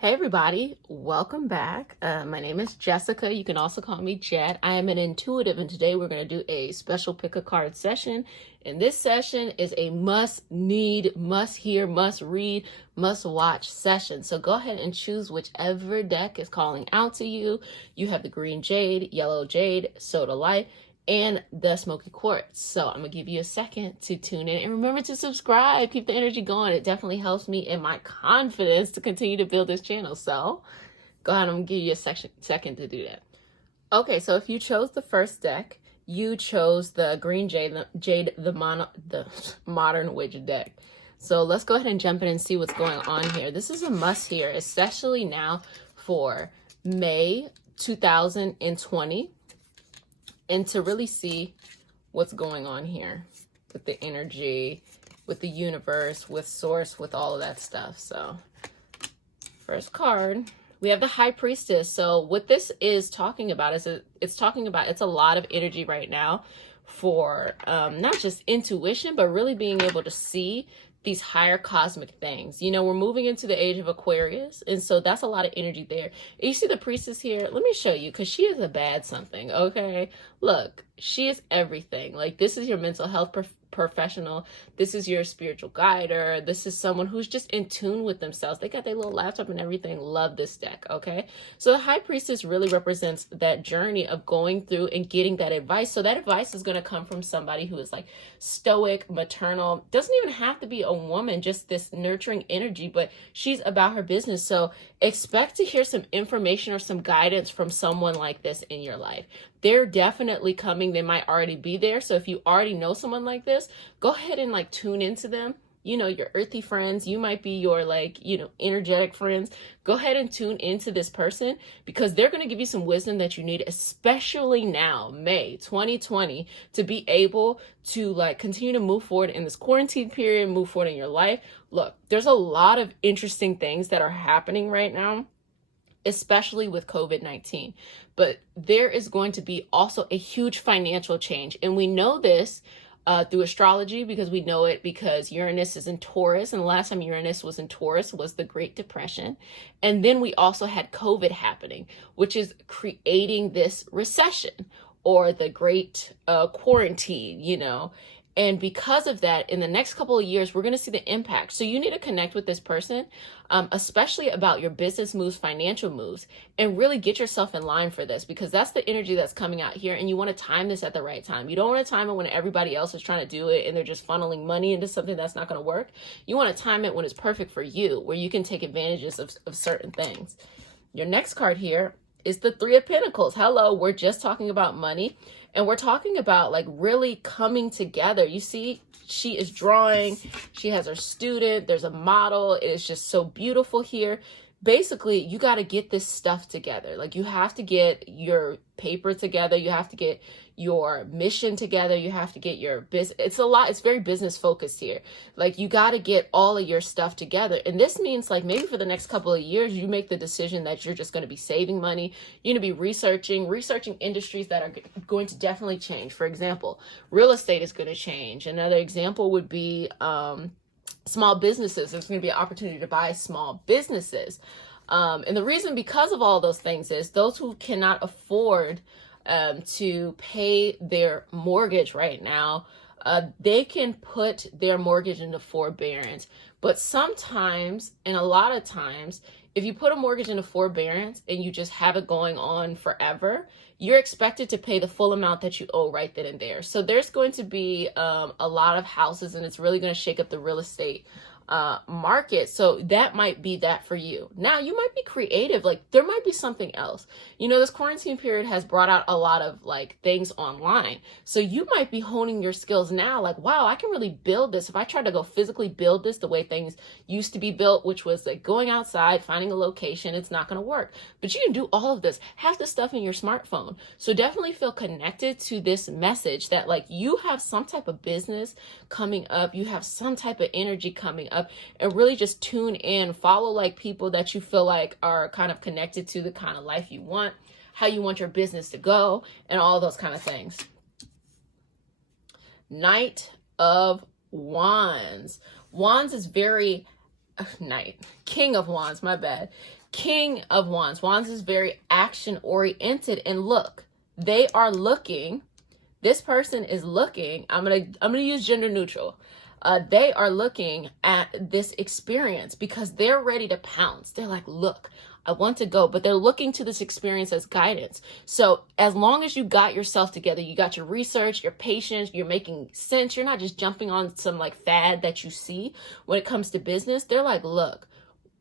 Hey everybody, welcome back. My name is Jessica. You can also call me Jade. I am an intuitive, and today we're going to do a special pick a card session. And this session is a must need, must hear, must read, must watch session. So go ahead and choose whichever deck is calling out to you. You have the green Jade, yellow Jade, Sodalite, and the Smokey Quartz. So I'm gonna give you a second to tune in, and remember to subscribe. Keep the energy going. It definitely helps me in my confidence to continue to build this channel. So go ahead, I'm gonna give you a second to do that. Okay, so if you chose the first deck, you chose the green Jade, the modern witch deck. So let's go ahead and jump in and see what's going on here. This is a must here, especially now for May 2020. And to really see what's going on here with the energy, with the universe, with source, with all of that stuff. So first card, we have the High Priestess. So what this is talking about is it's a lot of energy right now for not just intuition, but really being able to see these higher cosmic things. You know, we're moving into the age of Aquarius, and so that's a lot of energy there. And you see the priestess here? Let me show you, because she is a bad something, okay? Look, she is everything. Like, this is your mental health professional. This is your spiritual guider. This is someone who's just in tune with themselves. They got their little laptop and everything. Love this deck, okay? So the High Priestess really represents that journey of going through and getting that advice. So that advice is going to come from somebody who is like stoic, maternal. Doesn't even have to be a woman, just this nurturing energy, but she's about her business. So expect to hear some information or some guidance from someone like this in your life. They're definitely coming. They might already be there. So if you already know someone like this, go ahead and like tune into them. You know, your earthy friends, you might be your like, you know, energetic friends. Go ahead and tune into this person, because they're going to give you some wisdom that you need, especially now, May 2020, to be able to like continue to move forward in this quarantine period, move forward in your life. Look, there's a lot of interesting things that are happening right now, especially with COVID-19. But there is going to be also a huge financial change. And we know this through astrology, because we know it because Uranus is in Taurus. And the last time Uranus was in Taurus was the Great Depression. And then we also had COVID happening, which is creating this recession or the Great Quarantine, you know. And because of that, in the next couple of years, we're going to see the impact. So you need to connect with this person, especially about your business moves, financial moves, and really get yourself in line for this, because that's the energy that's coming out here. And you want to time this at the right time. You don't want to time it when everybody else is trying to do it and they're just funneling money into something that's not going to work. You want to time it when it's perfect for you, where you can take advantages of certain things. Your next card here is the Three of Pentacles. Hello, we're just talking about money. And we're talking about like really coming together. You see, she is drawing. She has her student. There's a model. It is just so beautiful here. Basically, you got to get this stuff together. Like, you have to get your paper together. You have to get your mission together. You have to get your business. It's a lot. It's very business focused here. Like, you got to get all of your stuff together. And this means like maybe for the next couple of years, you make the decision that you're just going to be saving money. You're going to be researching industries that are going to definitely change. For example, real estate is going to change. Another example would be, small businesses. There's going to be an opportunity to buy small businesses. And the reason because of all those things is those who cannot afford to pay their mortgage right now, they can put their mortgage into forbearance. But sometimes, and a lot of times, if you put a mortgage into forbearance and you just have it going on forever, you're expected to pay the full amount that you owe right then and there. So there's going to be a lot of houses, and it's really going to shake up the real estate market. So that might be that for you. Now, you might be creative. Like, there might be something else. You know, this quarantine period has brought out a lot of like things online. So you might be honing your skills now. Like, wow, I can really build this. If I tried to go physically build this the way things used to be built, which was like going outside, finding a location, it's not going to work. But you can do all of this. Have this stuff in your smartphone. So definitely feel connected to this message that like you have some type of business coming up. You have some type of energy coming up. And really just tune in, follow like people that you feel like are kind of connected to the kind of life you want, how you want your business to go, and all those kind of things. Knight of Wands. Wands is very King of Wands, my bad. King of Wands. Wands is very action oriented, and look, they are looking. This person is looking. I'm gonna use gender neutral. They are looking at this experience because they're ready to pounce. They're like, look, I want to go, but they're looking to this experience as guidance. So as long as you got yourself together, you got your research, your patience, you're making sense, you're not just jumping on some like fad that you see when it comes to business. They're like, look,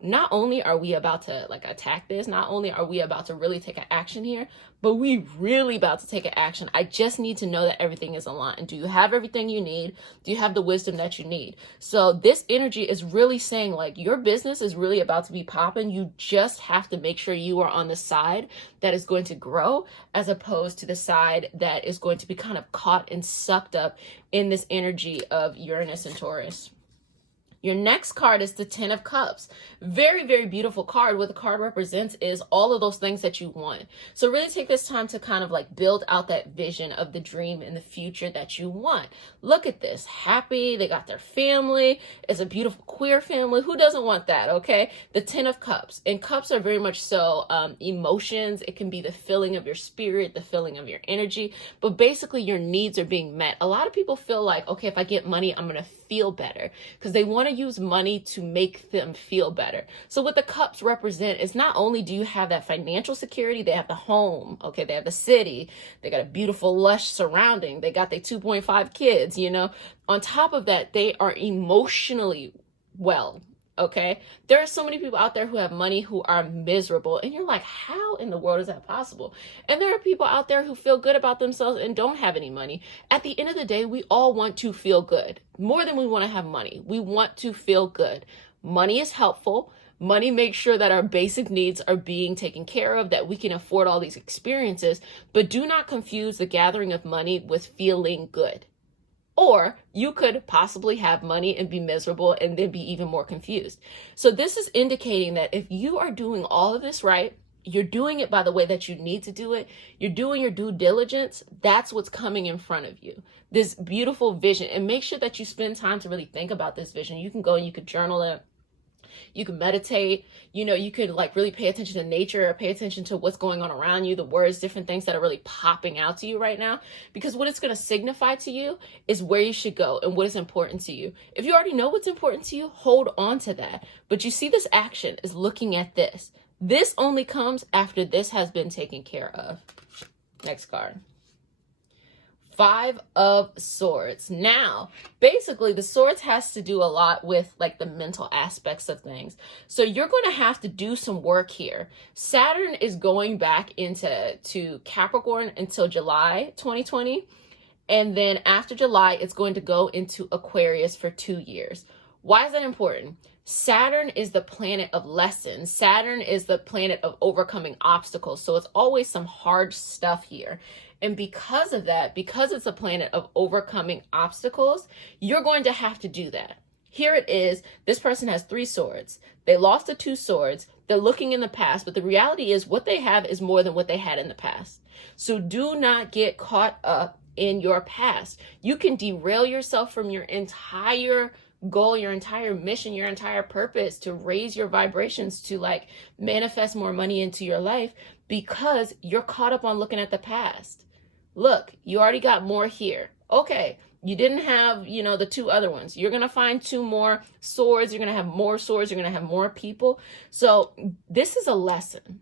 not only are we about to like attack this, not only are we about to really take an action here, but we really about to take an action. I just need to know that everything is aligned. Do you have everything you need? Do you have the wisdom that you need? So this energy is really saying like your business is really about to be popping. You just have to make sure you are on the side that is going to grow as opposed to the side that is going to be kind of caught and sucked up in this energy of Uranus and Taurus. Your next card is the Ten of Cups. Very, very beautiful card. What the card represents is all of those things that you want. So really take this time to kind of like build out that vision of the dream and the future that you want. Look at this. Happy. They got their family. It's a beautiful queer family. Who doesn't want that? Okay. The Ten of Cups. And cups are very much so emotions. It can be the filling of your spirit, the filling of your energy. But basically your needs are being met. A lot of people feel like, okay, if I get money, I'm going to feel better because they want to use money to make them feel better. So what the cups represent is not only do you have that financial security, they have the home, okay, they have the city, they got a beautiful lush surrounding, they got their 2.5 kids, you know. On top of that, they are emotionally well. Okay, there are so many people out there who have money who are miserable, and you're like, how in the world is that possible? And there are people out there who feel good about themselves and don't have any money. At the end of the day, we all want to feel good more than we want to have money. We want to feel good. Money is helpful. Money makes sure that our basic needs are being taken care of, that we can afford all these experiences, but do not confuse the gathering of money with feeling good. Or you could possibly have money and be miserable and then be even more confused. So this is indicating that if you are doing all of this right, you're doing it by the way that you need to do it, you're doing your due diligence, that's what's coming in front of you. This beautiful vision. And make sure that you spend time to really think about this vision. You can go and you could journal it. You can meditate, you know, you could like really pay attention to nature or pay attention to what's going on around you, the words, different things that are really popping out to you right now, because what it's going to signify to you is where you should go and what is important to you. If you already know what's important to you, hold on to that. But you see this action is looking at this. This only comes after this has been taken care of. Next card. Five of Swords. Now, basically the Swords has to do a lot with like the mental aspects of things. So you're going to have to do some work here. Saturn is going back to Capricorn until July 2020. And then after July, it's going to go into Aquarius for 2 years. Why is that important? Saturn is the planet of lessons. Saturn is the planet of overcoming obstacles. So it's always some hard stuff here. And because of that, because it's a planet of overcoming obstacles, you're going to have to do that. Here it is. This person has 3 swords. They lost the 2 swords. They're looking in the past, but the reality is what they have is more than what they had in the past. So do not get caught up in your past. You can derail yourself from your entire goal, your entire mission, your entire purpose to raise your vibrations, to like manifest more money into your life because you're caught up on looking at the past. Look, you already got more here. Okay, you didn't have, you know, the 2 other ones. You're going to find 2 more swords. You're going to have more swords. You're going to have more people. So this is a lesson.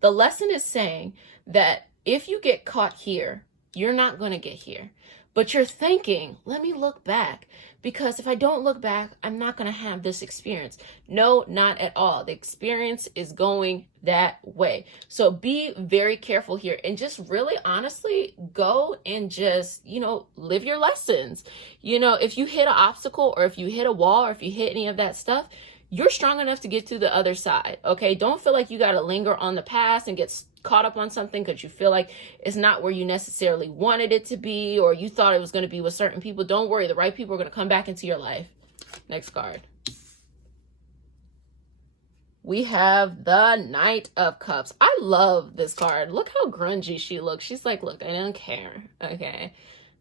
The lesson is saying that if you get caught here, you're not going to get here. But you're thinking, let me look back, because if I don't look back, I'm not going to have this experience. No, not at all. The experience is going that way. So be very careful here and just really honestly go and just, you know, live your lessons. You know, if you hit an obstacle or if you hit a wall or if you hit any of that stuff, you're strong enough to get to the other side. Okay. Don't feel like you got to linger on the past and get caught up on something because you feel like it's not where you necessarily wanted it to be, or you thought it was going to be with certain people. Don't worry. The right people are going to come back into your life. Next card. We have the Knight of Cups. I love this card. Look how grungy she looks. She's like, look, I don't care. Okay.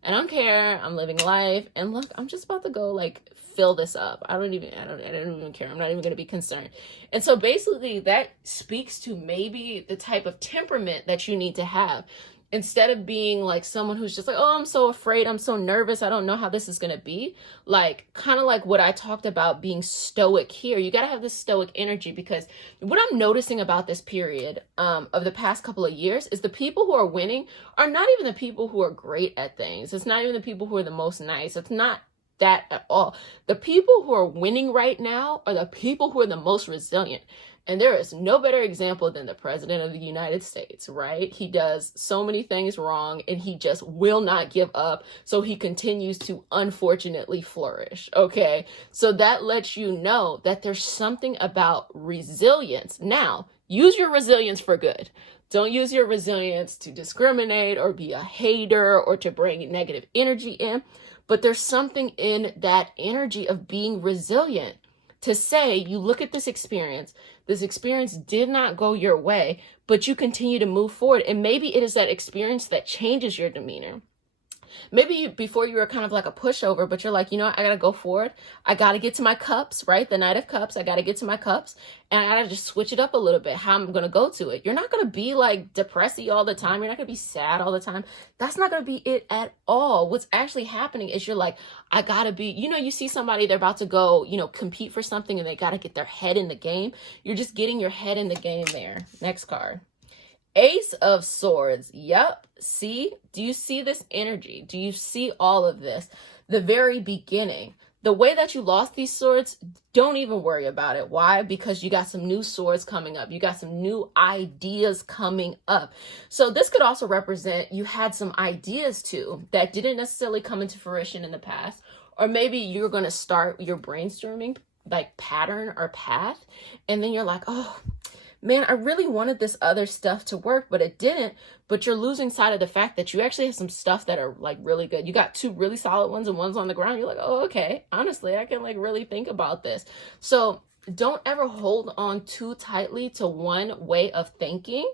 I don't care. I'm living life. And look, I'm just about to go like fill this up. I don't even care. I'm not even going to be concerned. And so basically that speaks to maybe the type of temperament that you need to have. Instead of being like someone who's just like, oh, I'm so afraid, I'm so nervous, I don't know how this is going to be. Like, kind of like what I talked about being stoic here. You got to have this stoic energy, because what I'm noticing about this period of the past couple of years is the people who are winning are not even the people who are great at things. It's not even the people who are the most nice. It's not that at all. The people who are winning right now are the people who are the most resilient. And there is no better example than the president of the United States, right? He does so many things wrong and he just will not give up. So he continues to unfortunately flourish. Okay. So that lets you know that there's something about resilience. Now, use your resilience for good. Don't use your resilience to discriminate or be a hater or to bring negative energy in. But there's something in that energy of being resilient to say, you look at this experience did not go your way, but you continue to move forward. And maybe it is that experience that changes your demeanor. Maybe before you were kind of like a pushover, but you're like, you know what? I got to go forward. I got to get to my cups, right? The Knight of Cups. I got to get to my cups and I got to just switch it up a little bit, how I'm going to go to it. You're not going to be like depressy all the time. You're not going to be sad all the time. That's not going to be it at all. What's actually happening is you're like, I got to be, you see somebody, they're about to go, compete for something and they got to get their head in the game. You're just getting your head in the game there. Next card. Ace of Swords. Yep. See? Do you see this energy? Do you see all of this? The very beginning. The way that you lost these swords, don't even worry about it. Why? Because you got some new swords coming up. You got some new ideas coming up. So this could also represent you had some ideas too that didn't necessarily come into fruition in the past. Or maybe you're going to start your brainstorming like pattern or path. And then you're like, oh, man, I really wanted this other stuff to work, but it didn't. But you're losing sight of the fact that you actually have some stuff that are like really good. You got two really solid ones and one's on the ground. You're like, oh, okay. Honestly, I can like really think about this. So don't ever hold on too tightly to one way of thinking,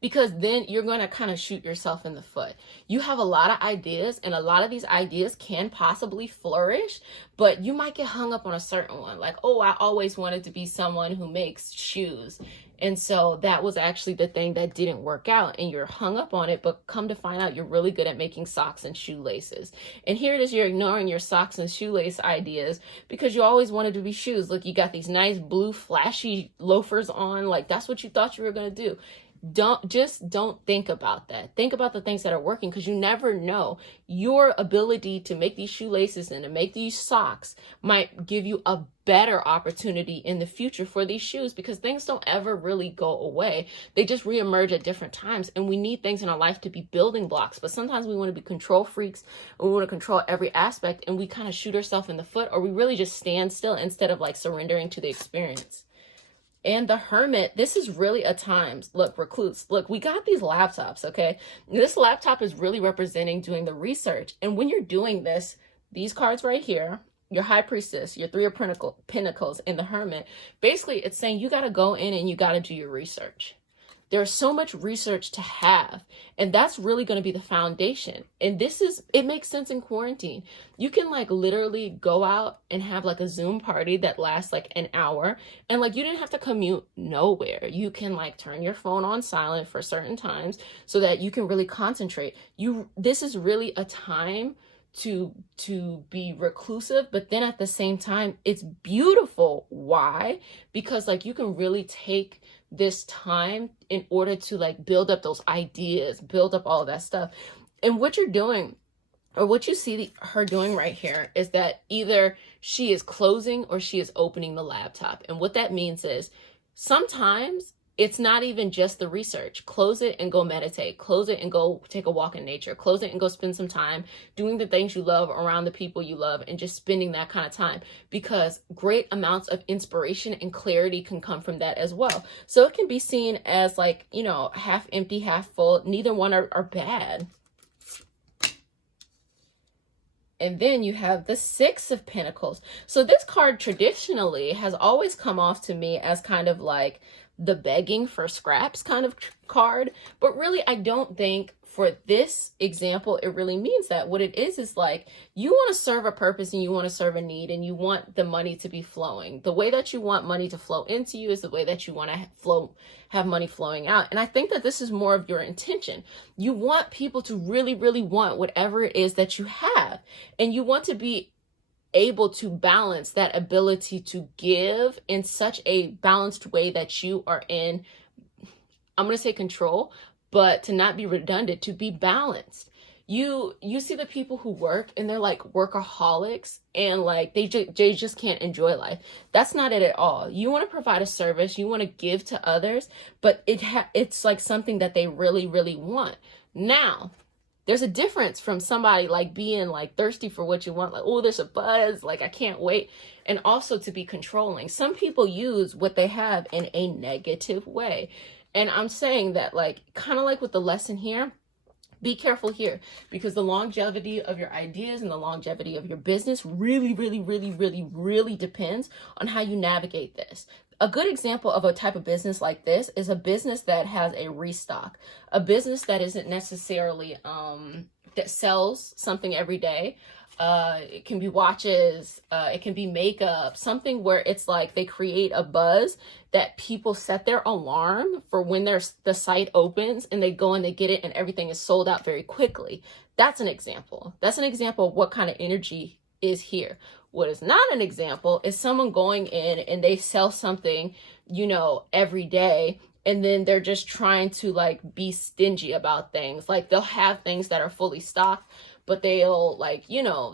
because then you're going to kind of shoot yourself in the foot. You have a lot of ideas and a lot of these ideas can possibly flourish, but you might get hung up on a certain one. Like, oh, I always wanted to be someone who makes shoes. And so that was actually the thing that didn't work out and you're hung up on it, but come to find out you're really good at making socks and shoelaces. And here it is, you're ignoring your socks and shoelace ideas because you always wanted to be shoes. Look, you got these nice blue flashy loafers on, like that's what you thought you were going to do. Don't think about that. Think about the things that are working, because you never know. Your ability to make these shoelaces and to make these socks might give you a better opportunity in the future for these shoes, because things don't ever really go away. They just reemerge at different times, and we need things in our life to be building blocks. But sometimes we want to be control freaks and we want to control every aspect, and we kind of shoot ourselves in the foot, or we really just stand still instead of like surrendering to the experience. And the Hermit, this is really a time. Look, Recluse, look, we got these laptops, okay? This laptop is really representing doing the research. And when you're doing this, these cards right here, your High Priestess, your Three of Pentacles, and the Hermit, basically it's saying you got to go in and you got to do your research. There's so much research to have, and that's really going to be the foundation. And it makes sense in quarantine. You can like literally go out and have like a Zoom party that lasts like an hour, and like you didn't have to commute nowhere. You can like turn your phone on silent for certain times so that you can really concentrate. This is really a time to be reclusive, but then at the same time, it's beautiful. Why? Because like you can really take this time in order to like build up those ideas, build up all of that stuff. And what you're doing, or what you see her doing right here, is that either she is closing or she is opening the laptop. And what that means is sometimes it's not even just the research. Close it and go meditate. Close it and go take a walk in nature. Close it and go spend some time doing the things you love around the people you love, and just spending that kind of time, because great amounts of inspiration and clarity can come from that as well. So it can be seen as like, half empty, half full. Neither one are bad. And then you have the Six of Pentacles. So this card traditionally has always come off to me as kind of like the begging for scraps kind of card. But really, I don't think for this example, it really means that what it is like you want to serve a purpose and you want to serve a need and you want the money to be flowing. The way that you want money to flow into you is the way that you want to have money flowing out. And I think that this is more of your intention. You want people to really, really want whatever it is that you have, and you want to be able to balance that ability to give in such a balanced way that you are in, I'm going to say control, but to not be redundant, to be balanced. You see the people who work and they're like workaholics and like they just can't enjoy life. That's not it at all. You want to provide a service, you want to give to others, but it's like something that they really, really want. Now, there's a difference from somebody like being like thirsty for what you want, like, oh, there's a buzz, like I can't wait, and also to be controlling. Some people use what they have in a negative way. And I'm saying that, like, kind of like with the lesson here, be careful here, because the longevity of your ideas and the longevity of your business really, really, really, really, really depends on how you navigate this. A good example of a type of business like this is a business that has a restock, a business that isn't necessarily that sells something every day. It can be watches, it can be makeup, something where it's like they create a buzz that people set their alarm for when the site opens and they go and they get it and everything is sold out very quickly. That's an example. That's an example of what kind of energy is here. What is not an example is someone going in and they sell something, every day, and then they're just trying to like be stingy about things. Like they'll have things that are fully stocked, but they'll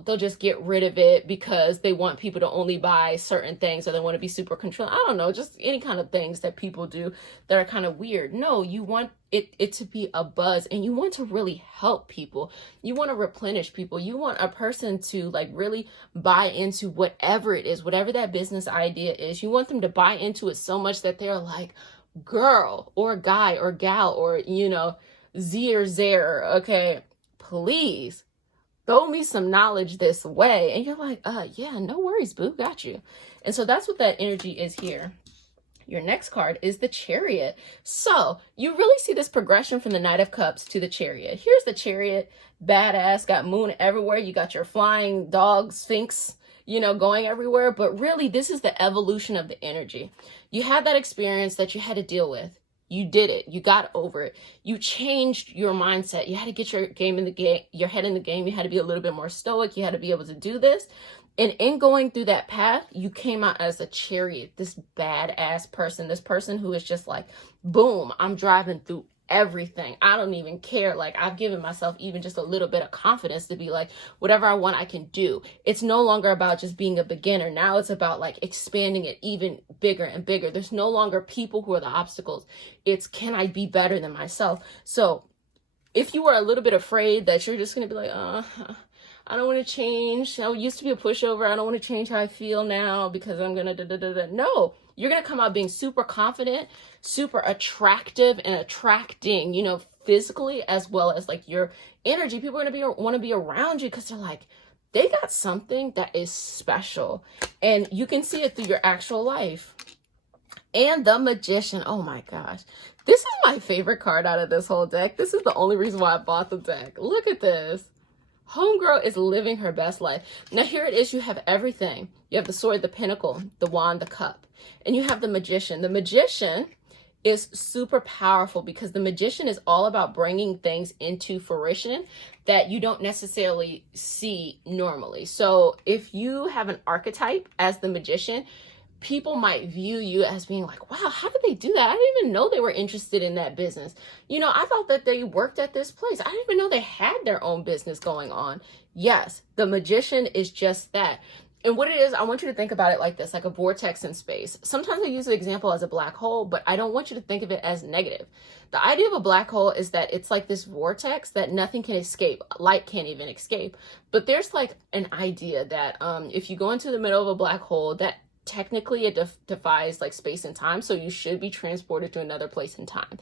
they'll just get rid of it because they want people to only buy certain things, or they want to be super controlling. I don't know, just any kind of things that people do that are kind of weird. No, you want it to be a buzz, and you want to really help people. You want to replenish people. You want a person to like really buy into whatever it is, whatever that business idea is. You want them to buy into it so much that they're like, girl or guy or gal or, Z or Zer, okay, please throw me some knowledge this way. And you're like, yeah, no worries, boo, got you. And so that's what that energy is here. Your next card is the Chariot. So you really see this progression from the Knight of Cups to the Chariot. Here's the Chariot, badass, got moon everywhere. You got your flying dog, Sphinx, going everywhere. But really, this is the evolution of the energy. You had that experience that you had to deal with. You did it. You got over it. You changed your mindset. You had to get your head in the game. You had to be a little bit more stoic. You had to be able to do this. And in going through that path, you came out as a Chariot, this badass person, this person who is just like, boom, I'm driving through everything. I don't even care. Like, I've given myself even just a little bit of confidence to be like, whatever I want, I can do. It's no longer about just being a beginner. Now it's about like expanding it even bigger and bigger. There's no longer people who are the obstacles. It's, can I be better than myself? So if you were a little bit afraid that you're just going to be like, I don't want to change. I used to be a pushover. I don't want to change how I feel now because I'm going to No, you're going to come out being super confident, super attractive, and attracting, physically as well as like your energy. People are going to want to be around you because they're like, they got something that is special. And you can see it through your actual life. And the Magician. Oh my gosh. This is my favorite card out of this whole deck. This is the only reason why I bought the deck. Look at this. Homegirl is living her best life. Now here it is. You have everything. You have the Sword, the Pentacle, the Wand, the Cup, and you have the Magician. The Magician is super powerful because the Magician is all about bringing things into fruition that you don't necessarily see normally. So if you have an archetype as the Magician, people might view you as being like, wow, how did they do that? I didn't even know they were interested in that business. I thought that they worked at this place. I didn't even know they had their own business going on. Yes, the Magician is just that. And what it is, I want you to think about it like this, like a vortex in space. Sometimes I use the example as a black hole, but I don't want you to think of it as negative. The idea of a black hole is that it's like this vortex that nothing can escape. Light can't even escape. But there's like an idea that if you go into the middle of a black hole, that technically it defies like space and time, so you should be transported to another place in time.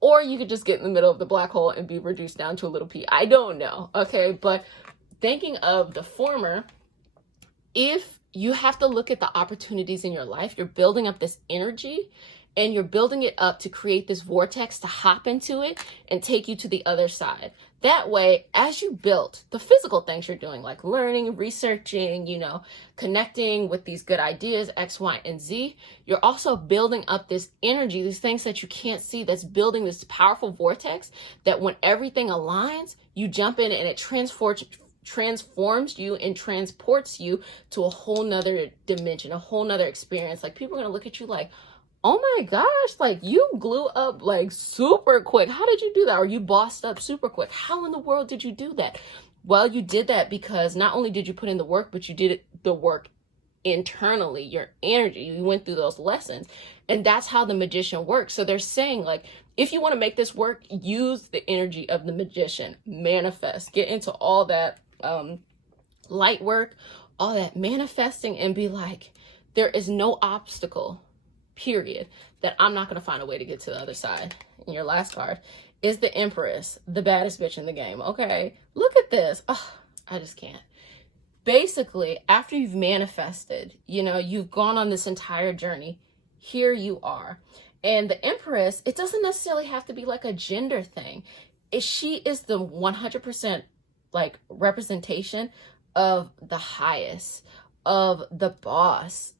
Or you could just get in the middle of the black hole and be reduced down to a little pea. I don't know, okay? But thinking of the former, if you have to look at the opportunities in your life, you're building up this energy and you're building it up to create this vortex to hop into it and take you to the other side. That way, as you build the physical things you're doing, like learning, researching, connecting with these good ideas, X, Y, and Z, you're also building up this energy, these things that you can't see, that's building this powerful vortex that when everything aligns, you jump in and it transforms you and transports you to a whole nother dimension, a whole nother experience. Like, people are going to look at you like, oh my gosh, like, you glue up like super quick. How did you do that? Or you bossed up super quick. How in the world did you do that? Well, you did that because not only did you put in the work, but you did the work internally, your energy. You went through those lessons. And that's how the magician works. So they're saying, like, if you want to make this work, use the energy of the magician, manifest, get into all that light work, all that manifesting, and be like, there is no obstacle, period, that I'm not going to find a way to get to the other side. And your last card is the Empress, the baddest bitch in the game. Okay, look at this. Oh, I just can't. Basically, after you've manifested, you've gone on this entire journey, here you are. And the Empress, it doesn't necessarily have to be like a gender thing. She is the 100% like representation of the highest, of the boss,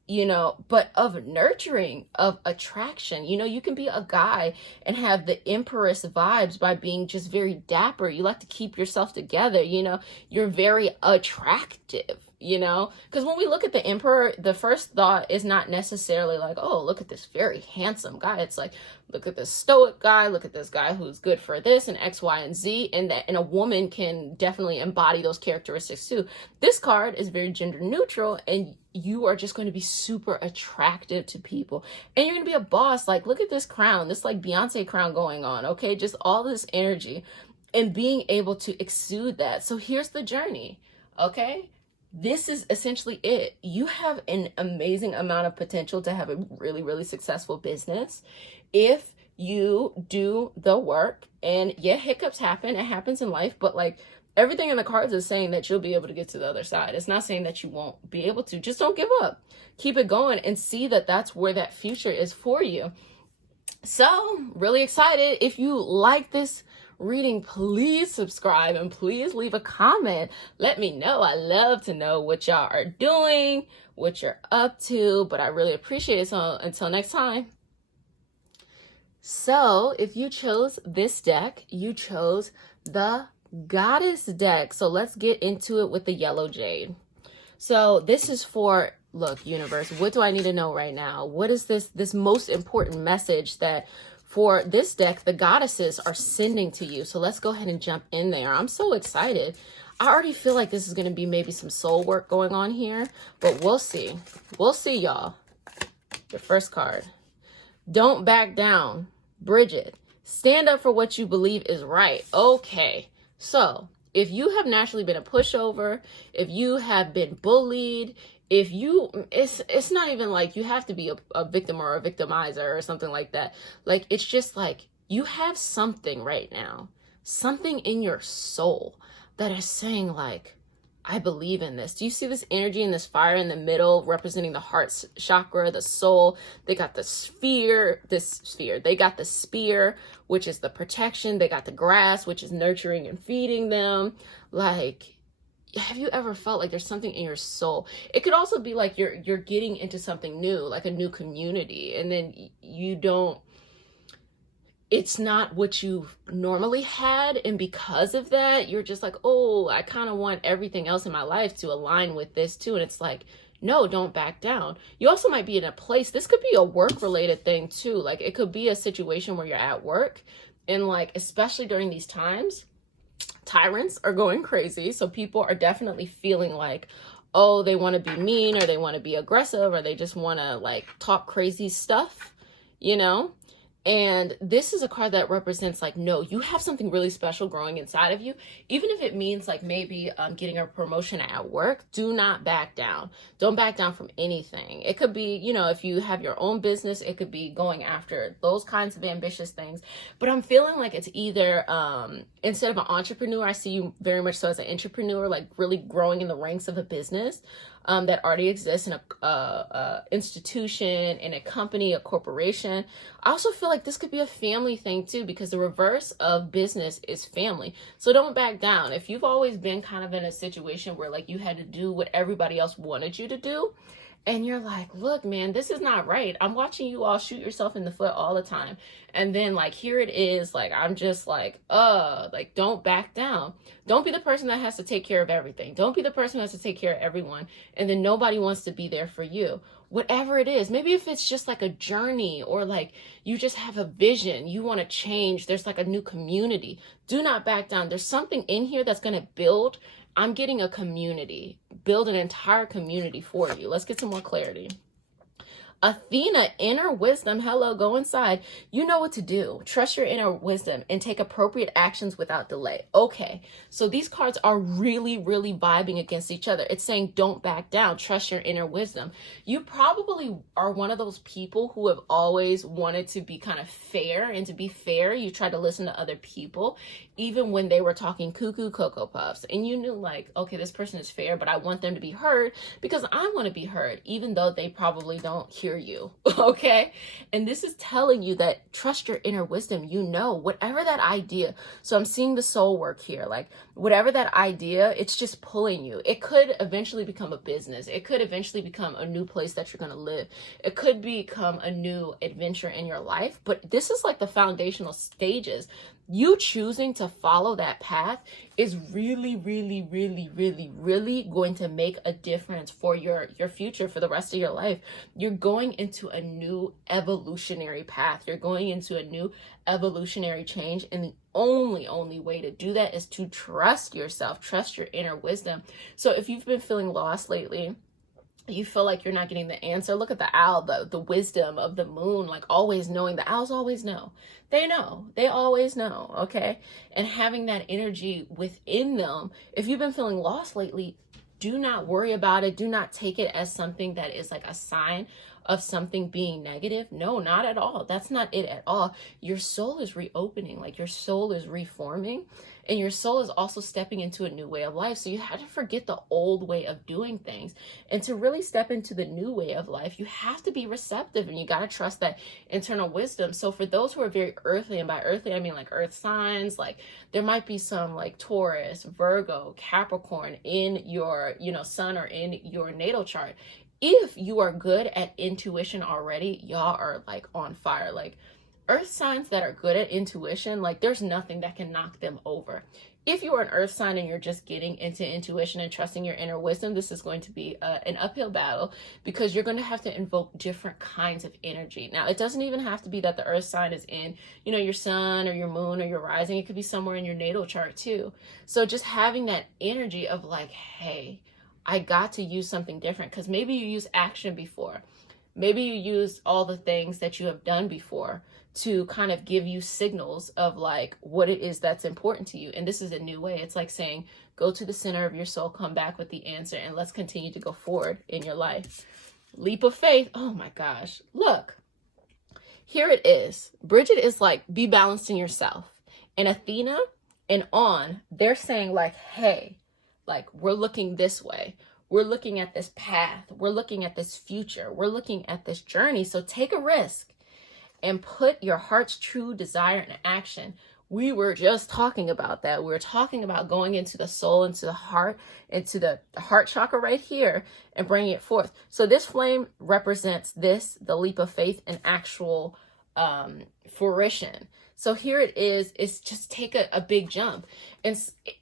but of nurturing, of attraction. You can be a guy and have the Empress vibes by being just very dapper. You like to keep yourself together, you're very attractive, because when we look at the Emperor, the first thought is not necessarily like, oh, look at this very handsome guy. It's like, look at this stoic guy, look at this guy who's good for this and X, Y, and Z, and a woman can definitely embody those characteristics too. This card is very gender neutral, and you are just going to be super attractive to people, and you're going to be a boss. Like, look at this crown, this like Beyonce crown going on, okay? Just all this energy and being able to exude that. So here's the journey, okay? This is essentially it. You have an amazing amount of potential to have a really, really successful business if you do the work. And yeah, hiccups happen. It happens in life, but like, everything in the cards is saying that you'll be able to get to the other side. It's not saying that you won't be able to. Just don't give up. Keep it going and see that that's where that future is for you. So, really excited. If you like this reading, please subscribe and please leave a comment. Let me know. I love to know what y'all are doing, what you're up to, but I really appreciate it. So until next time. So if you chose this deck, you chose the Goddess deck. So let's get into it with the yellow jade. So this is for, look, universe, what do I need to know right now? What is this most important message that for this deck, the goddesses are sending to you? So let's go ahead and jump in there. I'm so excited. I already feel like this is going to be maybe some soul work going on here, but we'll see. We'll see, y'all. The first card. Don't back down. Bridget, stand up for what you believe is right. Okay. So if you have naturally been a pushover, if you have been bullied, if you, it's not even like you have to be a victim or a victimizer or something like that. Like, it's just like you have something right now, something in your soul that is saying like, I believe in this. Do you see this energy and this fire in the middle representing the heart chakra, the soul? They got the sphere, they got the spear, which is the protection. They got the grass, which is nurturing and feeding them. Like, have you ever felt like there's something in your soul? It could also be like you're getting into something new, like a new community, and then it's not what you've normally had, and because of that, you're just like, oh, I kind of want everything else in my life to align with this too. And it's like, no, don't back down. You also might be in a place, this could be a work-related thing too. Like, it could be a situation where you're at work, and like, especially during these times, tyrants are going crazy. So people are definitely feeling like, oh, they want to be mean, or they want to be aggressive, or they just want to like talk crazy stuff, And this is a card that represents like, no, you have something really special growing inside of you. Even if it means like maybe getting a promotion at work, do not back down. Don't back down from anything. It could be, if you have your own business, it could be going after those kinds of ambitious things. But I'm feeling like it's either, instead of an entrepreneur, I see you very much so as an entrepreneur, like really growing in the ranks of a business. that already exists in a institution, in a company, a corporation. I also feel like this could be a family thing too, because the reverse of business is family. So don't back down. If you've always been kind of in a situation where like you had to do what everybody else wanted you to do, and you're like, look, man, this is not right. I'm watching you all shoot yourself in the foot all the time. And then like, here it is, like, I'm just like don't back down. Don't be the person that has to take care of everything. Don't be the person that has to take care of everyone. And then nobody wants to be there for you. Whatever it is, maybe if it's just like a journey, or like you just have a vision, you want to change, there's like a new community. Do not back down. There's something in here that's going to build. I'm getting a community, build an entire community for you. Let's get some more clarity. Athena, inner wisdom. Hello, go inside. You know what to do. Trust your inner wisdom and take appropriate actions without delay. Okay, so these cards are really, really vibing against each other. It's saying don't back down. Trust your inner wisdom. You probably are one of those people who have always wanted to be kind of fair, and to be fair, you try to listen to other people, even when they were talking cuckoo Cocoa Puffs, and you knew like, okay, this person is fair, but I want them to be heard because I want to be heard, even though they probably don't hear you. Okay, and this is telling you that trust your inner wisdom. You know, whatever that idea, so I'm seeing the soul work here, like whatever that idea, it's just pulling you. It could eventually become a business. It could eventually become a new place that you're going to live. It could become a new adventure in your life, but this is like the foundational stages. You choosing to follow that path is really, really, really, really, really going to make a difference for your future, for the rest of your life. You're going into a new evolutionary path. You're going into a new evolutionary change. And the only way to do that is to trust yourself, trust your inner wisdom. So if you've been feeling lost lately, you feel like you're not getting the answer, look at the owl, the wisdom of the moon, like always knowing. The owls always know. They always know, okay? And having that energy within them. If you've been feeling lost lately, do not worry about it. Do not take it as something that is like a sign of something being negative. No, not at all. That's not it at all. Your soul is reopening, like your soul is reforming, and your soul is also stepping into a new way of life. So you have to forget the old way of doing things, and to really step into the new way of life, you have to be receptive, and you got to trust that internal wisdom. So for those who are very earthly, and by earthly I mean like earth signs, like there might be some like Taurus, Virgo, Capricorn in your sun or in your natal chart. If you are good at intuition already, y'all are like on fire. Like earth signs that are good at intuition, like there's nothing that can knock them over. If you are an earth sign and you're just getting into intuition and trusting your inner wisdom, this is going to be an uphill battle, because you're going to have to invoke different kinds of energy. Now, it doesn't even have to be that the earth sign is in, your sun or your moon or your rising. It could be somewhere in your natal chart too. So just having that energy of like, hey, I got to use something different, because maybe you used action before. Maybe you used all the things that you have done before to kind of give you signals of like what it is that's important to you. And this is a new way. It's like saying, go to the center of your soul, come back with the answer, and let's continue to go forward in your life. Leap of faith. Oh my gosh. Look, here it is. Bridget is like, be balanced in yourself. And Athena and On, they're saying like, hey, like we're looking this way. We're looking at this path. We're looking at this future. We're looking at this journey. So take a risk and put your heart's true desire in action. We were just talking about that. We were talking about going into the soul, into the heart, into the heart chakra right here, and bringing it forth. So this flame represents this, the leap of faith, and actual fruition. So here it is. It's just take a big jump. And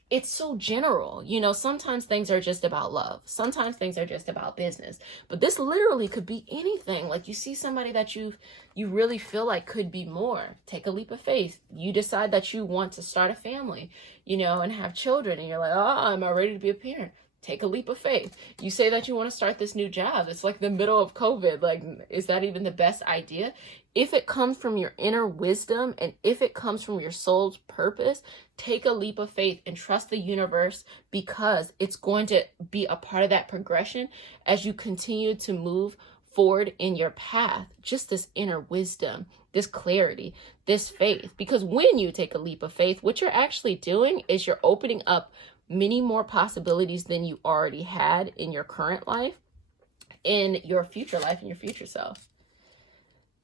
it's so general. Sometimes things are just about love. Sometimes things are just about business. But this literally could be anything. Like you see somebody that you really feel like could be more. Take a leap of faith. You decide that you want to start a family, and have children. And you're like, oh, am I ready to be a parent? Take a leap of faith. You say that you want to start this new job. It's like the middle of COVID. Like, is that even the best idea? If it comes from your inner wisdom, and if it comes from your soul's purpose, take a leap of faith and trust the universe, because it's going to be a part of that progression as you continue to move forward in your path. Just this inner wisdom, this clarity, this faith. Because when you take a leap of faith, what you're actually doing is you're opening up many more possibilities than you already had in your current life, in your future life, in your future self.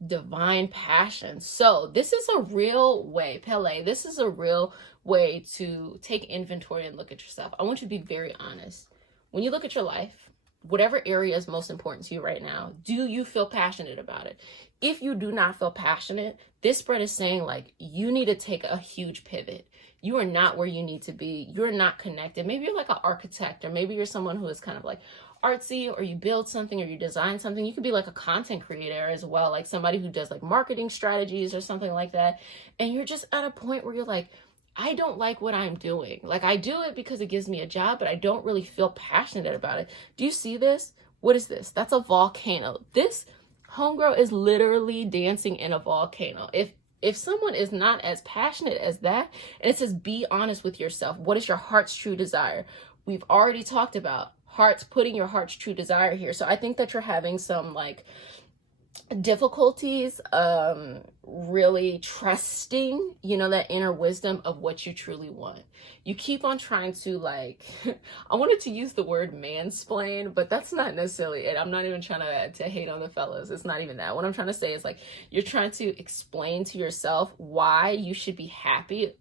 Divine passion. So this is a real way, Pele, this is a real way to take inventory and look at yourself. I want you to be very honest. When you look at your life, whatever area is most important to you right now, do you feel passionate about it? If you do not feel passionate, this spread is saying like you need to take a huge pivot. You are not where you need to be. You're not connected. Maybe you're like an architect, or maybe you're someone who is kind of like artsy, or you build something, or you design something. You could be like a content creator as well, like somebody who does like marketing strategies or something like that. And you're just at a point where you're like, I don't like what I'm doing. Like, I do it because it gives me a job, but I don't really feel passionate about it. Do you see this? What is this? That's a volcano. This homegirl is literally dancing in a volcano. If someone is not as passionate as that, and it says be honest with yourself. What is your heart's true desire? We've already talked about hearts, putting your heart's true desire here. So I think that you're having some like difficulties really trusting, you know, that inner wisdom of what you truly want. You keep on trying to like I wanted to use the word mansplain, but that's not necessarily it. I'm not even trying to hate on the fellas. It's not even that. What I'm trying to say is like you're trying to explain to yourself why you should be happy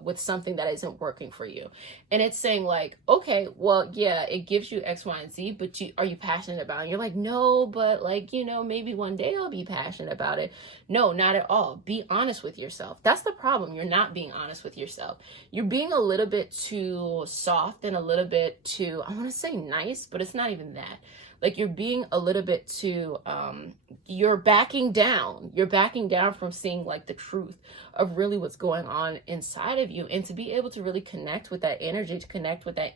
with something that isn't working for you. And it's saying like, okay, well, yeah, it gives you X, Y, and Z, but are you passionate about it? And you're like, no, but like, you know, maybe one day I'll be passionate about it. No, not at all. Be honest with yourself. That's the problem. You're not being honest with yourself. You're being a little bit too soft and a little bit too, I want to say nice, but it's not even that. Like you're being a little bit too, you're backing down. You're backing down from seeing like the truth of really what's going on inside of you. And to be able to really connect with that energy, to connect with that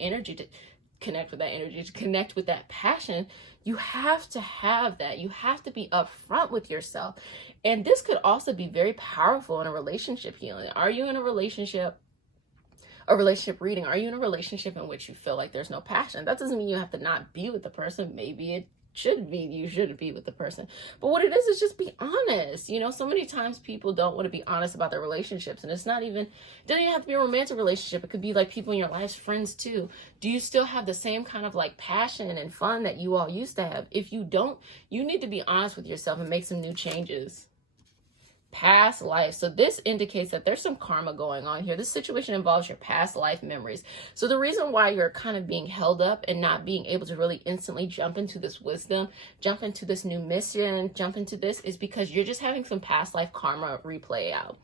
passion, you have to have that. You have to be upfront with yourself. And this could also be very powerful in a relationship healing. Are you in a relationship reading? Are you in a relationship in which you feel like there's no passion? That doesn't mean you have to not be with the person. Maybe it should be you shouldn't be with the person, but what it is just be honest. You know, so many times people don't want to be honest about their relationships, and it doesn't even have to be a romantic relationship. It could be like people in your life, friends too. Do you still have the same kind of like passion and fun that you all used to have? If you don't, you need to be honest with yourself and make some new changes. Past life. So this indicates that there's some karma going on here. This situation involves your past life memories. So the reason why you're kind of being held up and not being able to really instantly jump into this wisdom, jump into this new mission, jump into this is because you're just having some past life karma replay out.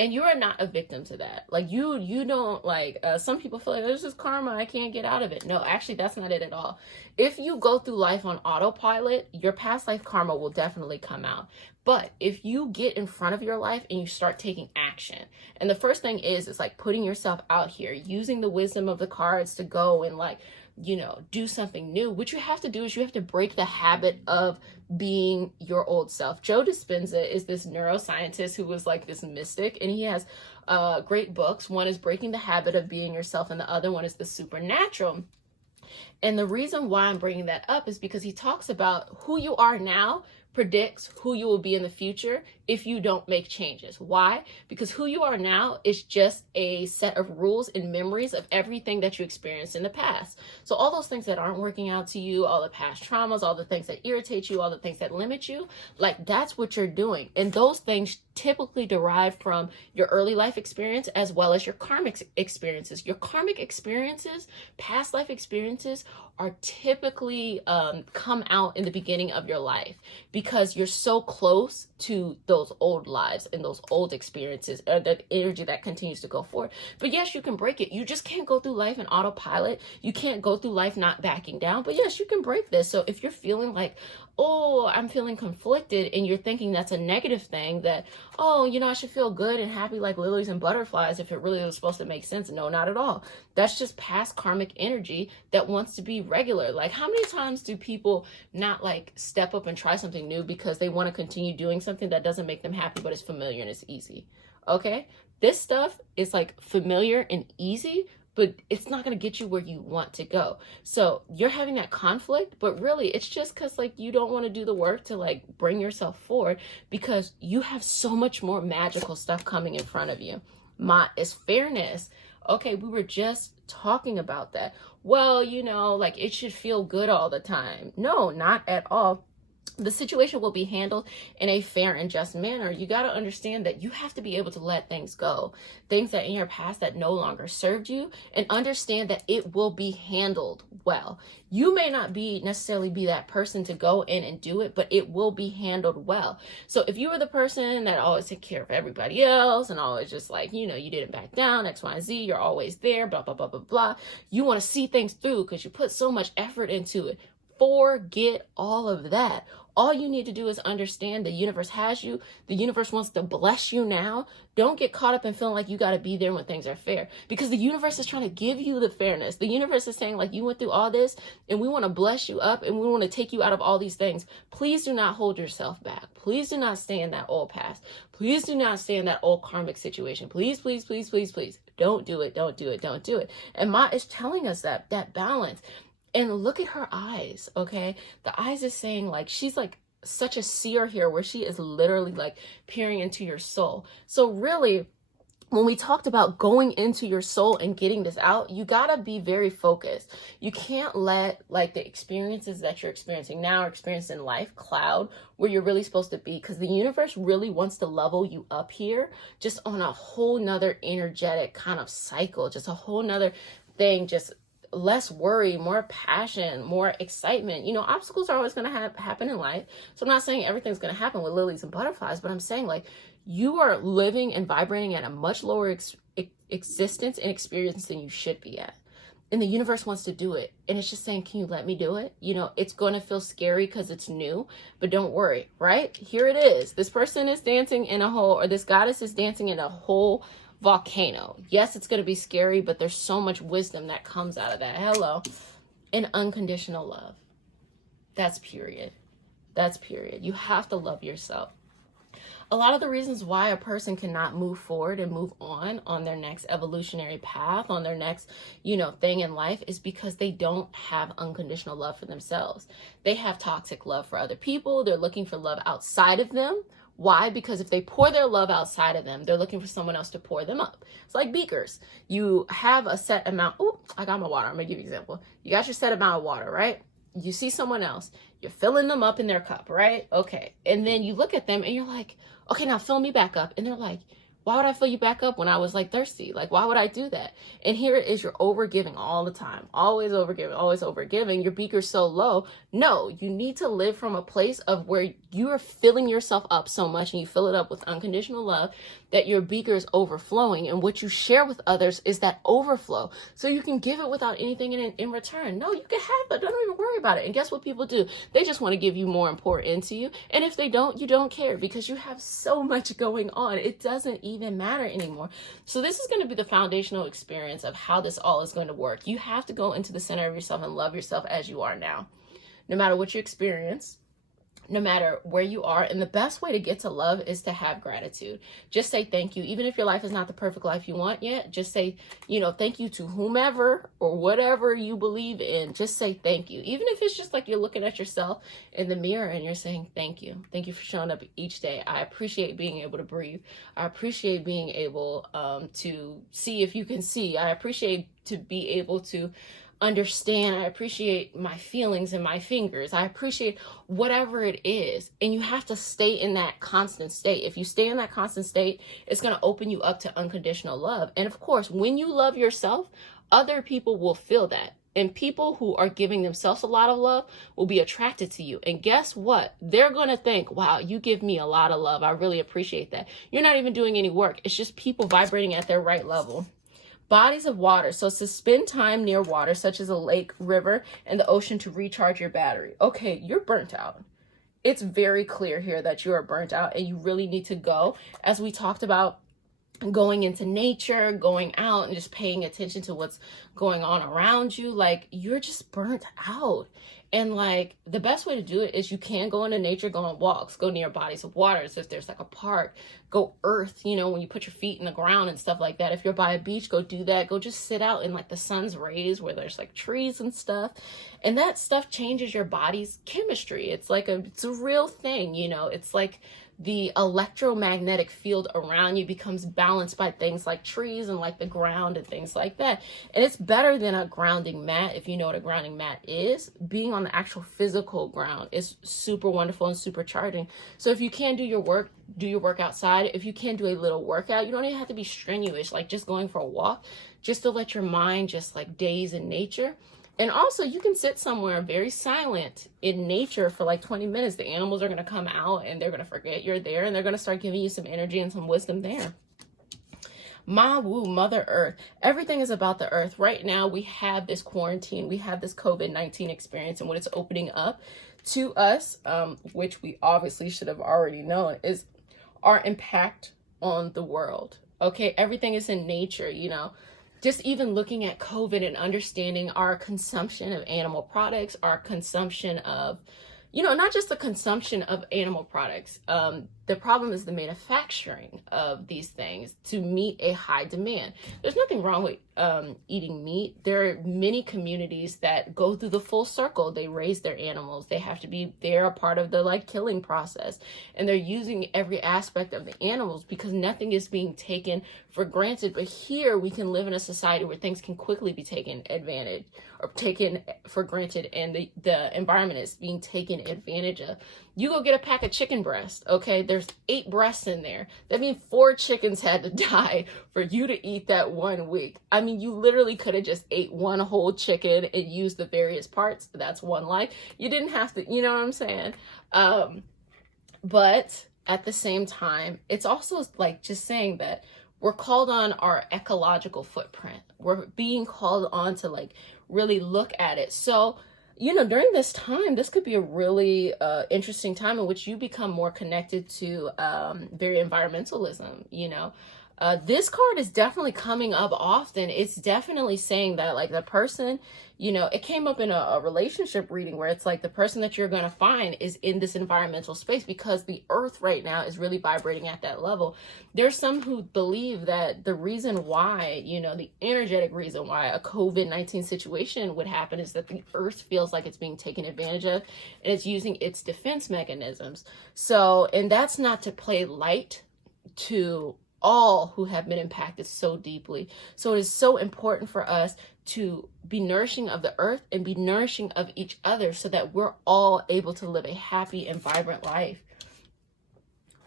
And you are not a victim to that. Like you don't like, some people feel like there's just karma, I can't get out of it. No, actually that's not it at all. If you go through life on autopilot, your past life karma will definitely come out. But if you get in front of your life and you start taking action, and the first thing is like putting yourself out here, using the wisdom of the cards to go and like, you know, do something new. What you have to do is you have to break the habit of being your old self. Joe Dispenza is this neuroscientist who was like this mystic, and he has great books. One is Breaking the Habit of Being Yourself, and the other one is The Supernatural. And the reason why I'm bringing that up is because he talks about who you are now predicts who you will be in the future if you don't make changes. Why? Because who you are now is just a set of rules and memories of everything that you experienced in the past. So all those things that aren't working out to you, all the past traumas, all the things that irritate you, all the things that limit you, like that's what you're doing. And those things typically derive from your early life experience as well as your karmic experiences. Your karmic experiences, past life experiences, are typically come out in the beginning of your life because you're so close to those old lives and those old experiences, that energy that continues to go forward. But yes, you can break it. You just can't go through life in autopilot. You can't go through life not backing down. But yes, you can break this. So if you're feeling like, oh, I'm feeling conflicted, and you're thinking that's a negative thing, that, oh, you know, I should feel good and happy like lilies and butterflies if it really was supposed to make sense. No, not at all. That's just past karmic energy that wants to be regular. Like, how many times do people not like step up and try something new because they want to continue doing something that doesn't make them happy, but it's familiar and it's easy? Okay? This stuff is like familiar and easy, but it's not going to get you where you want to go. So you're having that conflict, but really it's just because like you don't want to do the work to like bring yourself forward because you have so much more magical stuff coming in front of you. Is fairness. Okay, we were just talking about that. Well, you know, like it should feel good all the time. No, not at all. The situation will be handled in a fair and just manner. You got to understand that you have to be able to let things go, things that in your past that no longer served you, and understand that it will be handled well. You may not be necessarily be that person to go in and do it, but it will be handled well. So if you were the person that always took care of everybody else and always just like, you know, you didn't back down, X, Y, and Z, you're always there, blah, blah, blah, blah, blah. You want to see things through because you put so much effort into it. Forget all of that. All you need to do is understand the universe has you. The universe wants to bless you now. Don't get caught up in feeling like you got to be there when things are fair, because the universe is trying to give you the fairness. The universe is saying like, you went through all this and we want to bless you up and we want to take you out of all these things. Please do not hold yourself back. Please do not stay in that old past. Please do not stay in that old karmic situation. Please, please, please, please, please. Don't do it. Don't do it. Don't do it. And Ma is telling us that balance. And look at her eyes, okay? The eyes is saying like, she's like such a seer here where she is literally like peering into your soul. So really, when we talked about going into your soul and getting this out, you gotta be very focused. You can't let like the experiences that you're experiencing now or experiencing in life cloud where you're really supposed to be, because the universe really wants to level you up here just on a whole nother energetic kind of cycle, just a whole nother thing, just less worry, more passion, more excitement. You know, obstacles are always going to happen in life. So I'm not saying everything's going to happen with lilies and butterflies, but I'm saying like you are living and vibrating at a much lower existence and experience than you should be at. And the universe wants to do it. And it's just saying, can you let me do it? You know, it's going to feel scary because it's new, but don't worry, right? Here it is. This person is dancing in a hole, or this goddess is dancing in a whole volcano. Yes, it's going to be scary, but there's so much wisdom that comes out of that. Hello. And unconditional love. That's period. That's period. You have to love yourself. A lot of the reasons why a person cannot move forward and move on their next evolutionary path, on their next, you know, thing in life is because they don't have unconditional love for themselves. They have toxic love for other people. They're looking for love outside of them. Why? Because if they pour their love outside of them, they're looking for someone else to pour them up. It's like beakers. You have a set amount. Oh, I got my water. I'm going to give you an example. You got your set amount of water, right? You see someone else. You're filling them up in their cup, right? Okay. And then you look at them and you're like, okay, now fill me back up. And they're like, why would I fill you back up when I was like thirsty? Like, why would I do that? And here it is, you're overgiving all the time, always overgiving, always overgiving. Your beaker's so low. No, you need to live from a place of where you are filling yourself up so much and you fill it up with unconditional love that your beaker is overflowing. And what you share with others is that overflow. So you can give it without anything in return. No, you can have it. Don't even worry about it. And guess what people do? They just want to give you more and pour into you. And if they don't, you don't care because you have so much going on. It doesn't even matter anymore. So this is going to be the foundational experience of how this all is going to work. You have to go into the center of yourself and love yourself as you are now, no matter what you experience, no matter where you are. And the best way to get to love is to have gratitude. Just say thank you. Even if your life is not the perfect life you want yet, just say, you know, thank you to whomever or whatever you believe in. Just say thank you. Even if it's just like you're looking at yourself in the mirror and you're saying thank you. Thank you for showing up each day. I appreciate being able to breathe. I appreciate being able to see if you can see. I appreciate to be able to understand. I appreciate my feelings and my fingers. I appreciate whatever it is. And you have to stay in that constant state. If you stay in that constant state, it's going to open you up to unconditional love. And of course, when you love yourself, other people will feel that. And people who are giving themselves a lot of love will be attracted to you. And guess what? They're going to think, wow, you give me a lot of love. I really appreciate that. You're not even doing any work. It's just people vibrating at their right level. Bodies of water. So to spend time near water, such as a lake, river, and the ocean to recharge your battery. Okay, you're burnt out. It's very clear here that you are burnt out and you really need to go. As we talked about, going into nature, going out and just paying attention to what's going on around you. Like, you're just burnt out. And like, the best way to do it is you can go into nature, go on walks, go near bodies of water. So if there's like a park, go earth, you know, when you put your feet in the ground and stuff like that. If you're by a beach, go do that. Go just sit out in like the sun's rays where there's like trees and stuff. And that stuff changes your body's chemistry. It's like it's a real thing, you know. It's like the electromagnetic field around you becomes balanced by things like trees and like the ground and things like that. And it's better than a grounding mat. If you know what a grounding mat is, being on the actual physical ground is super wonderful and super charging. So if you can do your work outside. If you can do a little workout, you don't even have to be strenuous, like just going for a walk, just to let your mind just like daze in nature. And also you can sit somewhere very silent in nature for like 20 minutes. The animals are going to come out and they're going to forget you're there, and they're going to start giving you some energy and some wisdom there. Ma Woo, Mother Earth. Everything is about the earth. Right now we have this quarantine, we have this COVID-19 experience, and what it's opening up to us, which we obviously should have already known, is our impact on the world. Okay, everything is in nature, you know. Just even looking at COVID and understanding our consumption of animal products, our consumption of, you know, not just the consumption of animal products. The problem is the manufacturing of these things to meet a high demand. There's nothing wrong with eating meat. There are many communities that go through the full circle. They raise their animals. They're a part of the like killing process. And they're using every aspect of the animals because nothing is being taken for granted. But here we can live in a society where things can quickly be taken advantage or taken for granted, and the environment is being taken advantage of. You go get a pack of chicken breast, okay? There's 8 breasts in there. That means 4 chickens had to die for you to eat that 1 week. I mean, you literally could have just ate one whole chicken and used the various parts. That's one life. You didn't have to, you know what I'm saying? But at the same time, it's also like just saying that we're called on our ecological footprint. We're being called on to like really look at it. So, you know, during this time, this could be a really interesting time in which you become more connected to very environmentalism, you know. This card is definitely coming up often. It's definitely saying that like the person, you know, it came up in a relationship reading where it's like the person that you're going to find is in this environmental space because the earth right now is really vibrating at that level. There's some who believe that the reason why, you know, the energetic reason why a COVID-19 situation would happen is that the earth feels like it's being taken advantage of and it's using its defense mechanisms. So, and that's not to play light to all who have been impacted so deeply. So it is so important for us to be nourishing of the earth and be nourishing of each other so that we're all able to live a happy and vibrant life.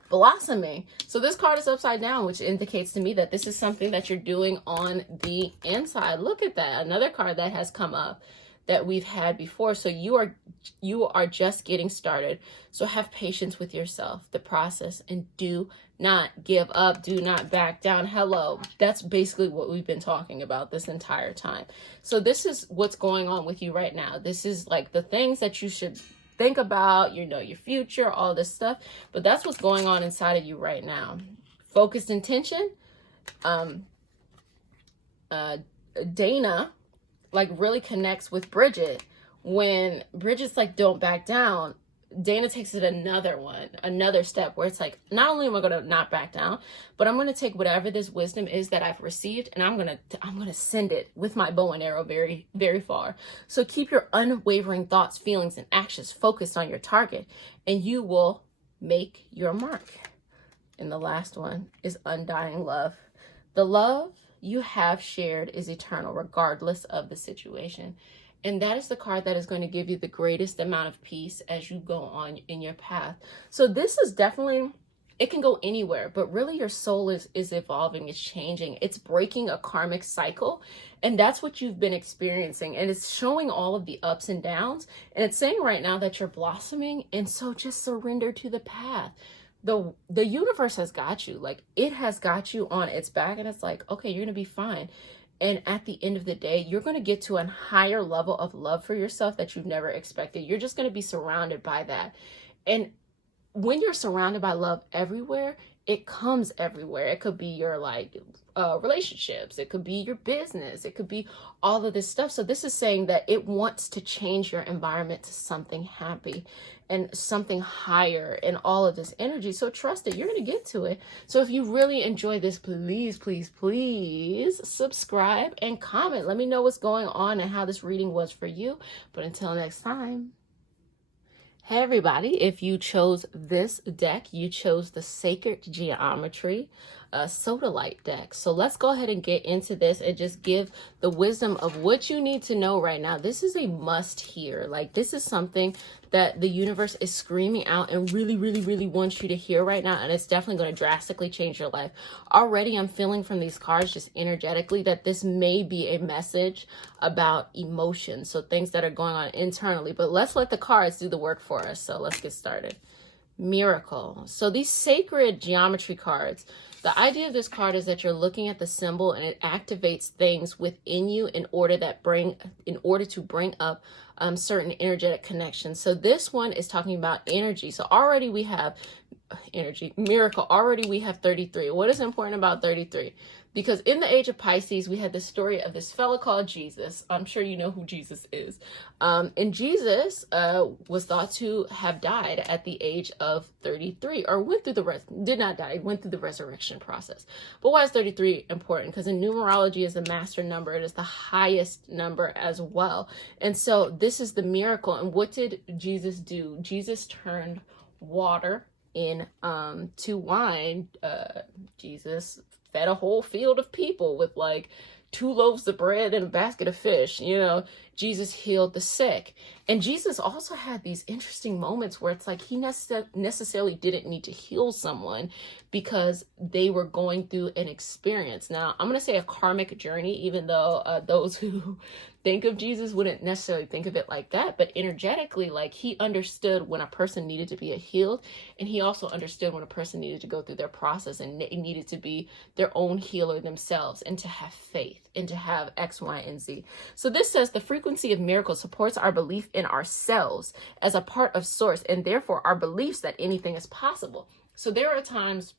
Blossoming. So this card is upside down, which indicates to me that this is something that you're doing on the inside. Look at that. Another card that has come up that we've had before. So you are just getting started. So have patience with yourself, the process, and do not give up. Do not back down. Hello. That's basically what we've been talking about this entire time. So this is what's going on with you right now. This is like the things that you should think about, you know, your future, all this stuff. But that's what's going on inside of you right now. Focused intention. Dana like really connects with Bridget. When Bridget's like, don't back down, Dana takes it another step where it's like, not only am I going to not back down, but I'm going to take whatever this wisdom is that I've received and I'm going to send it with my bow and arrow very, very far. So keep your unwavering thoughts, feelings, and actions focused on your target and you will make your mark. And the last one is undying love. The love you have shared is eternal regardless of the situation. And that is the card that is going to give you the greatest amount of peace as you go on in your path. So this is definitely, it can go anywhere, but really your soul is evolving, it's changing, it's breaking a karmic cycle. And that's what you've been experiencing. And it's showing all of the ups and downs. And it's saying right now that you're blossoming. And so just surrender to the path. The universe has got you. Like it has got you on its back. And it's like, okay, you're going to be fine. And at the end of the day, you're going to get to a higher level of love for yourself that you've never expected. You're just going to be surrounded by that. And when you're surrounded by love everywhere, it comes everywhere. It could be your like relationships. It could be your business. It could be all of this stuff. So this is saying that it wants to change your environment to something happy and something higher and all of this energy. So trust it. You're going to get to it. So if you really enjoy this, please, please, please subscribe and comment. Let me know what's going on and how this reading was for you. But until next time, Hey everybody, if you chose this deck, you chose the Sacred Geometry Sodalite deck. So let's go ahead and get into this and just give the wisdom of what you need to know right now. This is a must hear. Like, this is something that the universe is screaming out and really, really, really wants you to hear right now. And it's definitely going to drastically change your life. Already, I'm feeling from these cards just energetically that this may be a message about emotions. So things that are going on internally. But let's let the cards do the work for us. So let's get started. Miracle. So these sacred geometry cards, the idea of this card is that you're looking at the symbol and it activates things within you in order to bring up certain energetic connections. So this one is talking about energy. So already we have energy, miracle. Already we have 33. What is important about 33? Because in the age of Pisces, we had the story of this fella called Jesus. I'm sure you know who Jesus is. And Jesus was thought to have died at the age of 33, or went through did not die, went through the resurrection process. But why is 33 important? Because in numerology is the master number. It is the highest number as well. And so this is the miracle. And what did Jesus do? Jesus turned water to wine. Jesus fed a whole field of people with like 2 loaves of bread and a basket of fish. You know, Jesus healed the sick. And Jesus also had these interesting moments where it's like he necessarily didn't need to heal someone because they were going through an experience. Now, I'm going to say a karmic journey, even though those who think of Jesus wouldn't necessarily think of it like that. But energetically, like, he understood when a person needed to be healed. And he also understood when a person needed to go through their process and needed to be their own healer themselves and to have faith and to have X, Y, and Z. So this says the frequency of miracles supports our belief in ourselves as a part of source, and therefore our beliefs that anything is possible. So there are times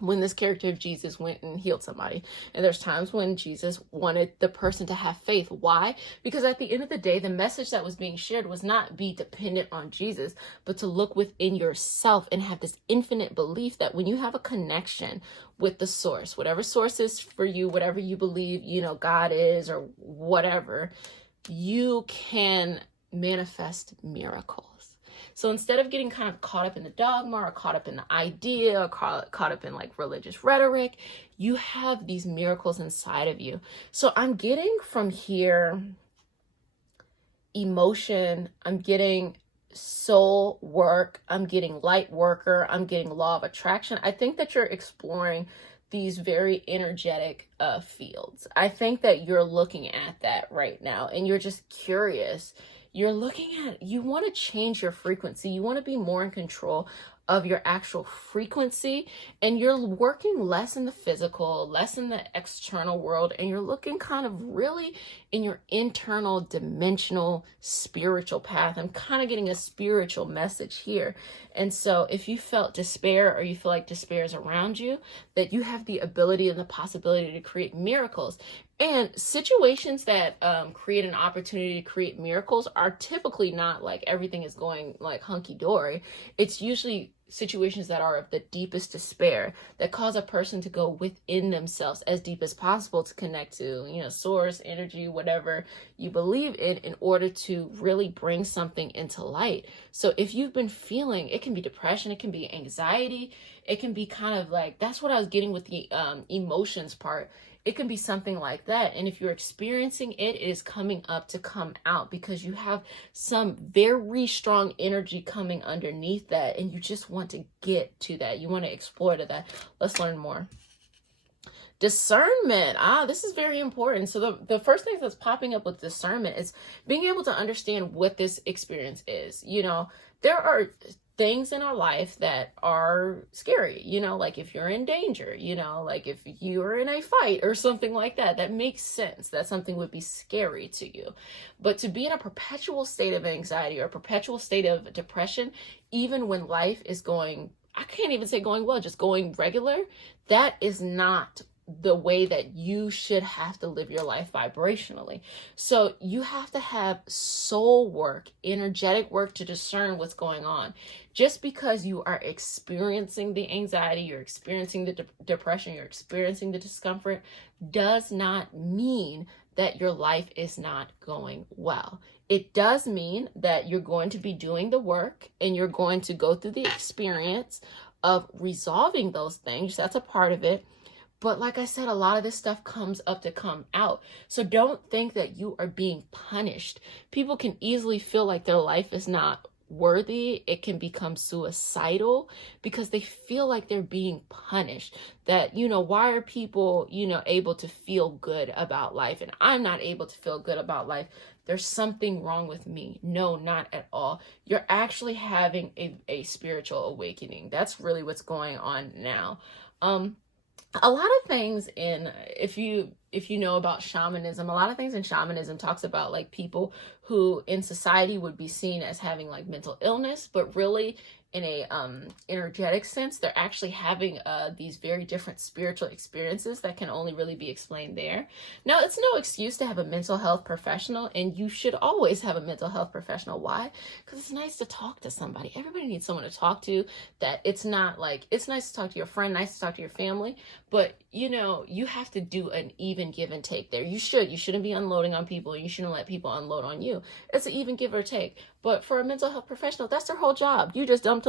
when this character of Jesus went and healed somebody. And there's times when Jesus wanted the person to have faith. Why? Because at the end of the day, the message that was being shared was not be dependent on Jesus, but to look within yourself and have this infinite belief that when you have a connection with the source, whatever source is for you, whatever you believe, you know, God is or whatever, you can manifest miracles. So instead of getting kind of caught up in the dogma or caught up in the idea or caught up in like religious rhetoric, you have these miracles inside of you. So I'm getting from here emotion, I'm getting soul work, I'm getting light worker, I'm getting law of attraction. I think that you're exploring these very energetic fields. I think that you're looking at that right now and you're just curious. You're looking at, you want to change your frequency. You want to be more in control of your actual frequency, and you're working less in the physical, less in the external world, and you're looking kind of really in your internal dimensional spiritual path. I'm kind of getting a spiritual message here. And so if you felt despair or you feel like despair is around you, that you have the ability and the possibility to create miracles. And situations that create an opportunity to create miracles are typically not like everything is going like hunky-dory. It's usually situations that are of the deepest despair that cause a person to go within themselves as deep as possible to connect to, you know, source, energy, whatever you believe in order to really bring something into light. So if you've been feeling, it can be depression, it can be anxiety, it can be kind of like, that's what I was getting with the emotions part. It can be something like that. And if you're experiencing it, it is coming up to come out because you have some very strong energy coming underneath that. And you just want to get to that. You want to explore to that. Let's learn more. Discernment. This is very important. So the first thing that's popping up with discernment is being able to understand what this experience is. You know, there are things in our life that are scary, you know, like if you're in danger, you know, like if you're in a fight or something like that, that makes sense that something would be scary to you. But to be in a perpetual state of anxiety or a perpetual state of depression, even when life is going, I can't even say going well, just going regular, that is not the way that you should have to live your life vibrationally. So you have to have soul work, energetic work to discern what's going on. Just because you are experiencing the anxiety, you're experiencing the depression, you're experiencing the discomfort, does not mean that your life is not going well. It does mean that you're going to be doing the work and you're going to go through the experience of resolving those things. That's a part of it. But like I said, a lot of this stuff comes up to come out. So don't think that you are being punished. People can easily feel like their life is not worthy. It can become suicidal because they feel like they're being punished. That, why are people, able to feel good about life and I'm not able to feel good about life? There's something wrong with me. No, not at all. You're actually having a spiritual awakening. That's really what's going on now. A lot of things if you know about shamanism, a lot of things in shamanism talks about like people who in society would be seen as having like mental illness, but really in a energetic sense, they're actually having these very different spiritual experiences that can only really be explained there. Now, it's no excuse to have a mental health professional, and you should always have a mental health professional. Why? Because it's nice to talk to somebody. Everybody needs someone to talk to. That it's not like, it's nice to talk to your friend, nice to talk to your family, but you have to do an even give and take there. You shouldn't be unloading on people. You shouldn't let people unload on you. It's an even give or take. But for a mental health professional, that's their whole job. You just dump,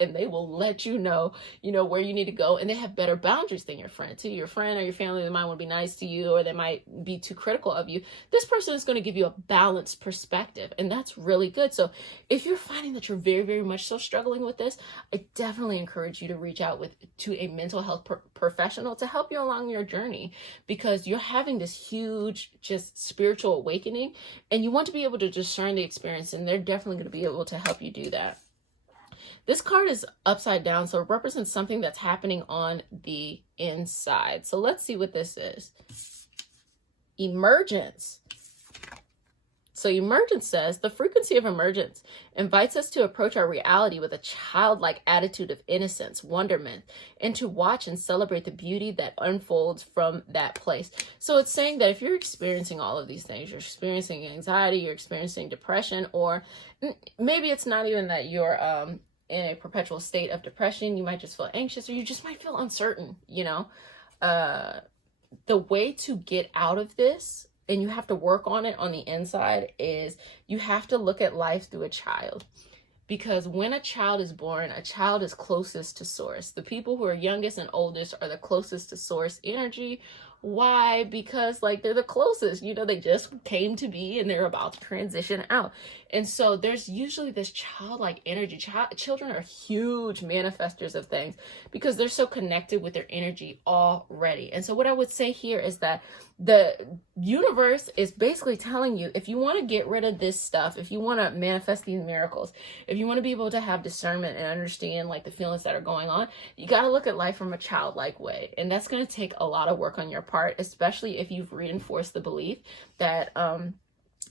and they will let you know, where you need to go. And they have better boundaries than your friend too. Your friend or your family, they might want to be nice to you, or they might be too critical of you. This person is going to give you a balanced perspective, and that's really good. So if you're finding that you're very, very much so struggling with this, I definitely encourage you to reach out to a mental health professional to help you along your journey, because you're having this huge, just spiritual awakening, and you want to be able to discern the experience, and they're definitely going to be able to help you do that. This card is upside down, so it represents something that's happening on the inside. So let's see what this is. Emergence. So emergence says, the frequency of emergence invites us to approach our reality with a childlike attitude of innocence, wonderment, and to watch and celebrate the beauty that unfolds from that place. So it's saying that if you're experiencing all of these things, you're experiencing anxiety, you're experiencing depression, or maybe it's not even that you're in a perpetual state of depression, you might just feel anxious, or you just might feel uncertain, the way to get out of this, and you have to work on it on the inside, is you have to look at life through a child. Because when a child is born, a child is closest to source. The people who are youngest and oldest are the closest to source energy. Why? Because they're the closest, they just came to be and they're about to transition out. And so there's usually this childlike energy. Children are huge manifestors of things because they're so connected with their energy already. And so what I would say here is that the universe is basically telling you, if you want to get rid of this stuff, if you want to manifest these miracles, if you want to be able to have discernment and understand the feelings that are going on, you got to look at life from a childlike way. And that's going to take a lot of work on your part, especially if you've reinforced the belief that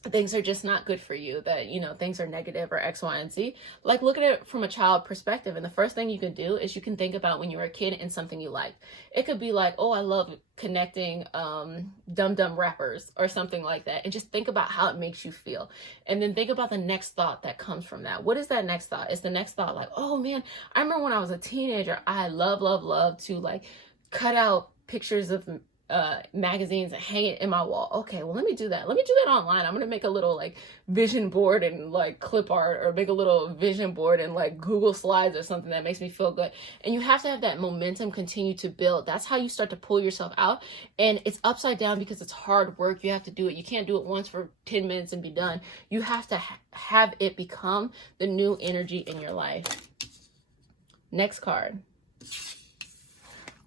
things are just not good for you, that things are negative or X, Y, and Z. Look at it from a child perspective, and the first thing you can do is you can think about when you were a kid and something you liked. It could be like, oh, I love connecting dum-dum rappers or something like that, and just think about how it makes you feel, and then think about the next thought that comes from that. What is that next thought? Is the next thought like, oh man, I remember when I was a teenager, I love to cut out pictures of magazines and hang it in my wall. Okay, well, let me do that online. I'm gonna make a little vision board and clip art, or make a little vision board and Google Slides or something that makes me feel good. And you have to have that momentum continue to build. That's how you start to pull yourself out. And it's upside down because it's hard work. You have to do it. You can't do it once for 10 minutes and be done. You have to have it become the new energy in your life. Next card.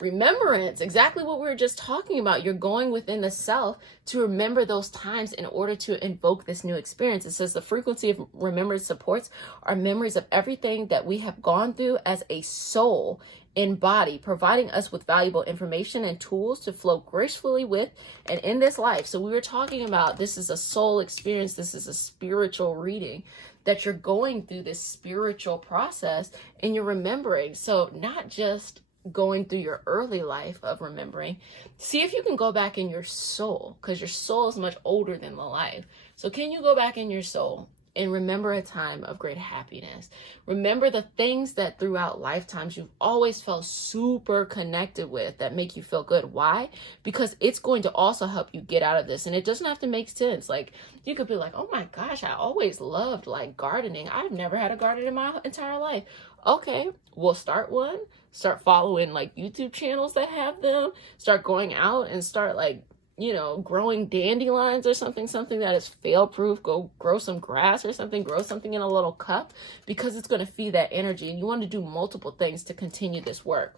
Remembrance, exactly what we were just talking about. You're going within the self to remember those times in order to invoke this new experience. It says the frequency of remembrance supports our memories of everything that we have gone through as a soul in body, providing us with valuable information and tools to flow gracefully with and in this life. So we were talking about, this is a soul experience. This is a spiritual reading, that you're going through this spiritual process and you're remembering. So not just going through your early life of remembering, see if you can go back in your soul, because your soul is much older than the life. So can you go back in your soul and remember a time of great happiness. Remember the things that throughout lifetimes you've always felt super connected with that make you feel good. Why? Because it's going to also help you get out of this. And it doesn't have to make sense. Like, you could be like, oh my gosh, I always loved like gardening. I've never had a garden in my entire life. Okay, we'll start one. Start following like YouTube channels that have them. Start going out and start like, you know, growing dandelions or something that is fail proof. Go grow some grass or something, grow something in a little cup, because it's going to feed that energy. And you want to do multiple things to continue this work.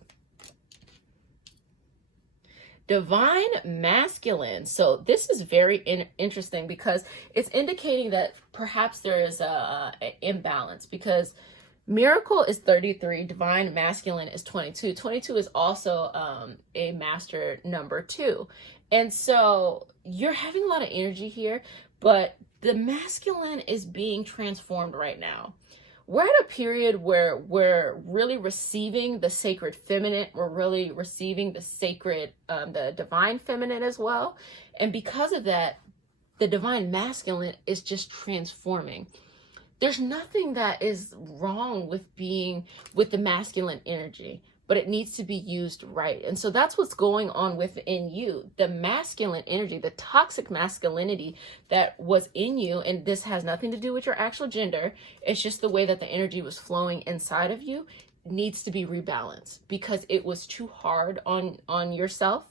Divine masculine. So this is very interesting because it's indicating that perhaps there is an imbalance, because miracle is 33, divine masculine is 22. 22 is also a master number 2. And so you're having a lot of energy here, but the masculine is being transformed right now. We're at a period where we're really receiving the sacred feminine. We're really receiving the sacred, the divine feminine as well. And because of that, the divine masculine is just transforming. There's nothing that is wrong with being with the masculine energy, but it needs to be used right. And so that's what's going on within you. The masculine energy, the toxic masculinity that was in you, and this has nothing to do with your actual gender. It's just the way that the energy was flowing inside of you needs to be rebalanced, because it was too hard on yourself.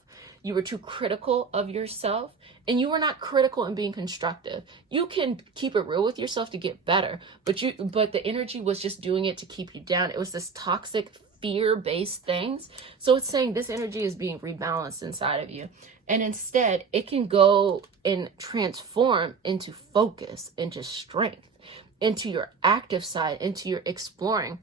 You were too critical of yourself, and you were not critical in being constructive. You can keep it real with yourself to get better, but the energy was just doing it to keep you down. It was this toxic fear-based things. So it's saying this energy is being rebalanced inside of you. And instead, it can go and transform into focus, into strength, into your active side, into your exploring.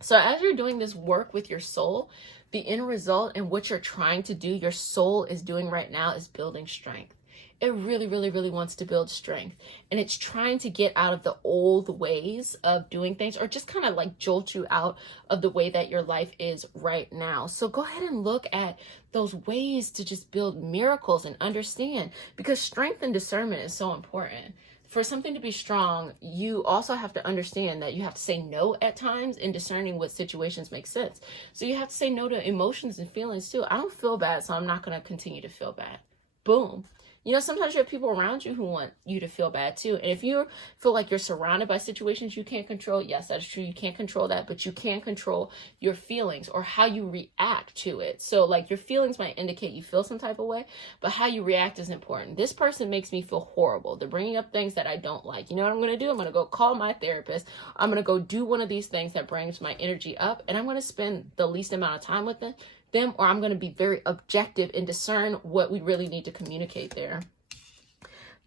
So as you're doing this work with your soul, the end result and what you're trying to do, your soul is doing right now, is building strength. It really, really, really wants to build strength. And it's trying to get out of the old ways of doing things, or just kind of like jolt you out of the way that your life is right now. So go ahead and look at those ways to just build miracles and understand, because strength and discernment is so important. For something to be strong, you also have to understand that you have to say no at times in discerning what situations make sense. So you have to say no to emotions and feelings too. I don't feel bad, so I'm not going to continue to feel bad. Boom. You know, sometimes you have people around you who want you to feel bad too. And if you feel like you're surrounded by situations you can't control, yes, that's true. You can't control that, but you can control your feelings or how you react to it. So like your feelings might indicate you feel some type of way, but how you react is important. This person makes me feel horrible. They're bringing up things that I don't like. You know what I'm going to do? I'm going to go call my therapist. I'm going to go do one of these things that brings my energy up, and I'm going to spend the least amount of time with them, or I'm going to be very objective and discern what we really need to communicate there.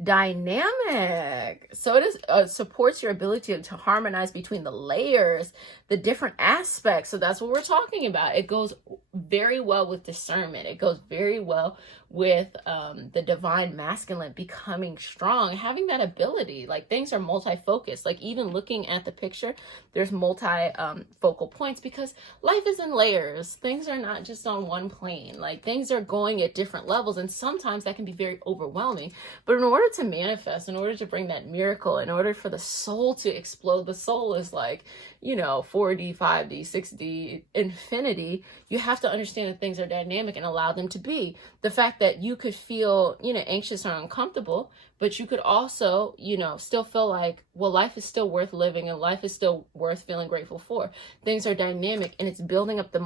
Dynamic. So it is supports your ability to harmonize between the layers, the different aspects. So that's what we're talking about. It goes very well with discernment. It goes very well with the divine masculine becoming strong, having that ability. Like things are multi-focused. Like even looking at the picture, there's focal points, because life is in layers. Things are not just on one plane. Like things are going at different levels, and sometimes that can be very overwhelming. But in order to manifest, in order to bring that miracle, in order for the soul to explode, the soul is like, you know, 4D, 5D, 6D, infinity. You have to understand that things are dynamic and allow them to be. The fact that you could feel, you know, anxious or uncomfortable, but you could also, you know, still feel like, well, life is still worth living and life is still worth feeling grateful for. Things are dynamic, and it's building up the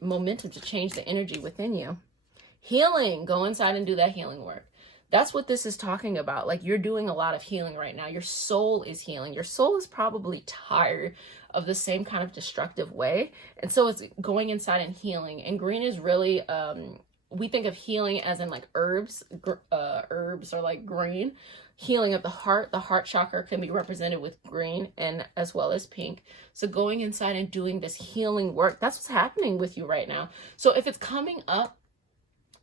momentum to change the energy within you. Healing. Go inside and do that healing work. That's what this is talking about. Like you're doing a lot of healing right now. Your soul is healing. Your soul is probably tired of the same kind of destructive way. And so it's going inside and healing. And green is really, we think of healing as in like herbs. Herbs are like green. Healing of the heart chakra can be represented with green and as well as pink. So going inside and doing this healing work, that's what's happening with you right now. So if it's coming up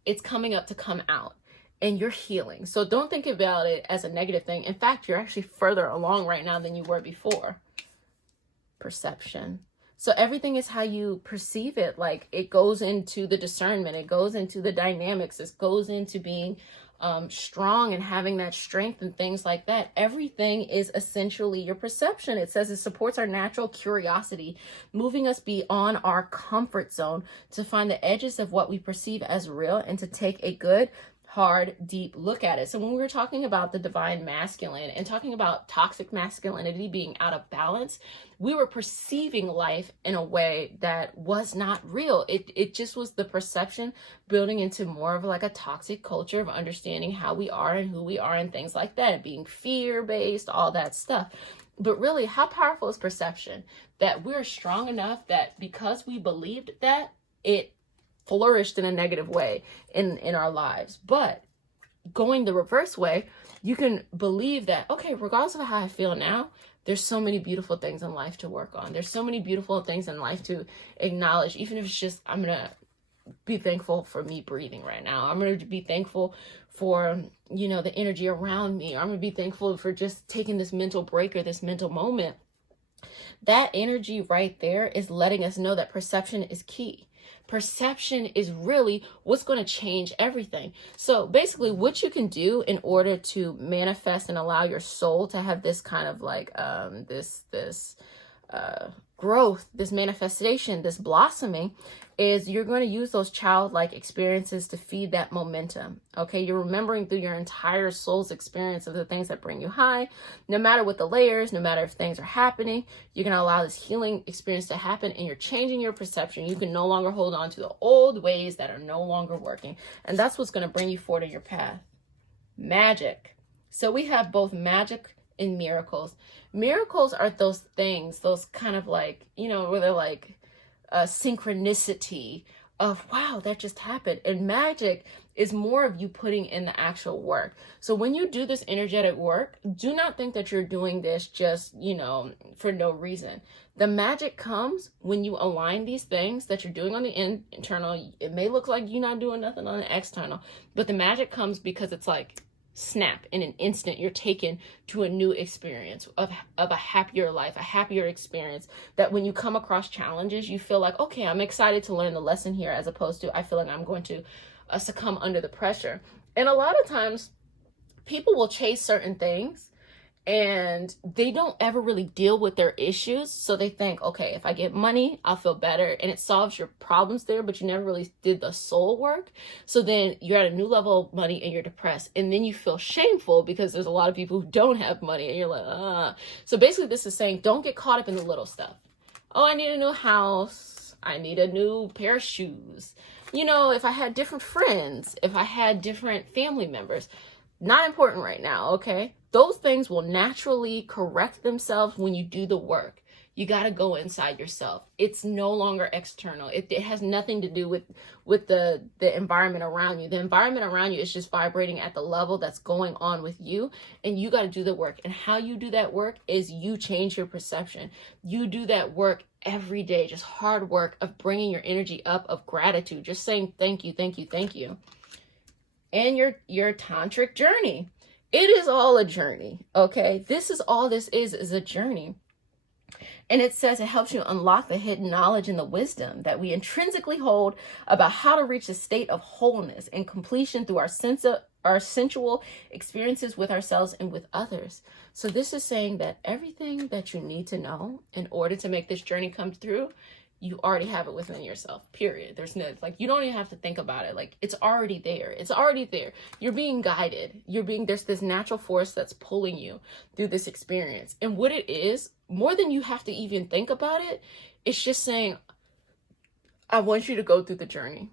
to come out. And you're healing. So don't think about it as a negative thing. In fact, you're actually further along right now than you were before. Perception. So everything is how you perceive it. Like it goes into the discernment. It goes into the dynamics. It goes into being strong and having that strength and things like that. Everything is essentially your perception. It says it supports our natural curiosity, moving us beyond our comfort zone to find the edges of what we perceive as real and to take a good, hard, deep look at it. So when we were talking about the divine masculine and talking about toxic masculinity being out of balance, we were perceiving life in a way that was not real. It just was the perception building into more of like a toxic culture of understanding how we are and who we are and things like that, and being fear-based, all that stuff. But really, how powerful is perception? That we're strong enough that because we believed that, it flourished in a negative way in our lives. But going the reverse way, you can believe that, okay, regardless of how I feel now, there's so many beautiful things in life to work on. There's so many beautiful things in life to acknowledge, even if it's just, I'm going to be thankful for me breathing right now. I'm going to be thankful for, you know, the energy around me. I'm going to be thankful for just taking this mental break or this mental moment. That energy right there is letting us know that perception is key. Perception is really what's going to change everything. So basically what you can do in order to manifest and allow your soul to have this kind of like this growth, this manifestation, this blossoming, is you're going to use those childlike experiences to feed that momentum. Okay, you're remembering through your entire soul's experience of the things that bring you high, no matter what the layers, no matter if things are happening, you're going to allow this healing experience to happen, and you're changing your perception. You can no longer hold on to the old ways that are no longer working, and that's what's going to bring you forward in your path. Magic. So we have both magic and miracles. Miracles are those things, those kind of like, you know, where they're like synchronicity of, wow, that just happened. And magic is more of you putting in the actual work. So when you do this energetic work, do not think that you're doing this just, you know, for no reason. The magic comes when you align these things that you're doing on the internal. It may look like you're not doing nothing on the external, but the magic comes because it's like, snap, in an instant you're taken to a new experience of a happier life, a happier experience, that when you come across challenges, you feel like, okay, I'm excited to learn the lesson here, as opposed to I feel like I'm going to succumb under the pressure. And a lot of times people will chase certain things and they don't ever really deal with their issues. So they think, okay, if I get money, I'll feel better. And it solves your problems there, but you never really did the soul work. So then you're at a new level of money and you're depressed. And then you feel shameful because there's a lot of people who don't have money and you're like, ah. So basically this is saying, don't get caught up in the little stuff. Oh, I need a new house. I need a new pair of shoes. You know, if I had different friends, if I had different family members, not important right now, okay? Those things will naturally correct themselves when you do the work. You got to go inside yourself. It's no longer external. It has nothing to do with the environment around you. The environment around you is just vibrating at the level that's going on with you, and you got to do the work. And how you do that work is you change your perception. You do that work every day, just hard work of bringing your energy up, of gratitude, just saying thank you, thank you, thank you. And your tantric journey. It is all a journey, okay? This is all this is a journey. And it says it helps you unlock the hidden knowledge and the wisdom that we intrinsically hold about how to reach a state of wholeness and completion through our sensual experiences with ourselves and with others. So this is saying that everything that you need to know in order to make this journey come through, you already have it within yourself, period. There's no, like, you don't even have to think about it. Like, it's already there. It's already there. You're being guided. There's this natural force that's pulling you through this experience. And what it is, more than you have to even think about it, it's just saying, I want you to go through the journey,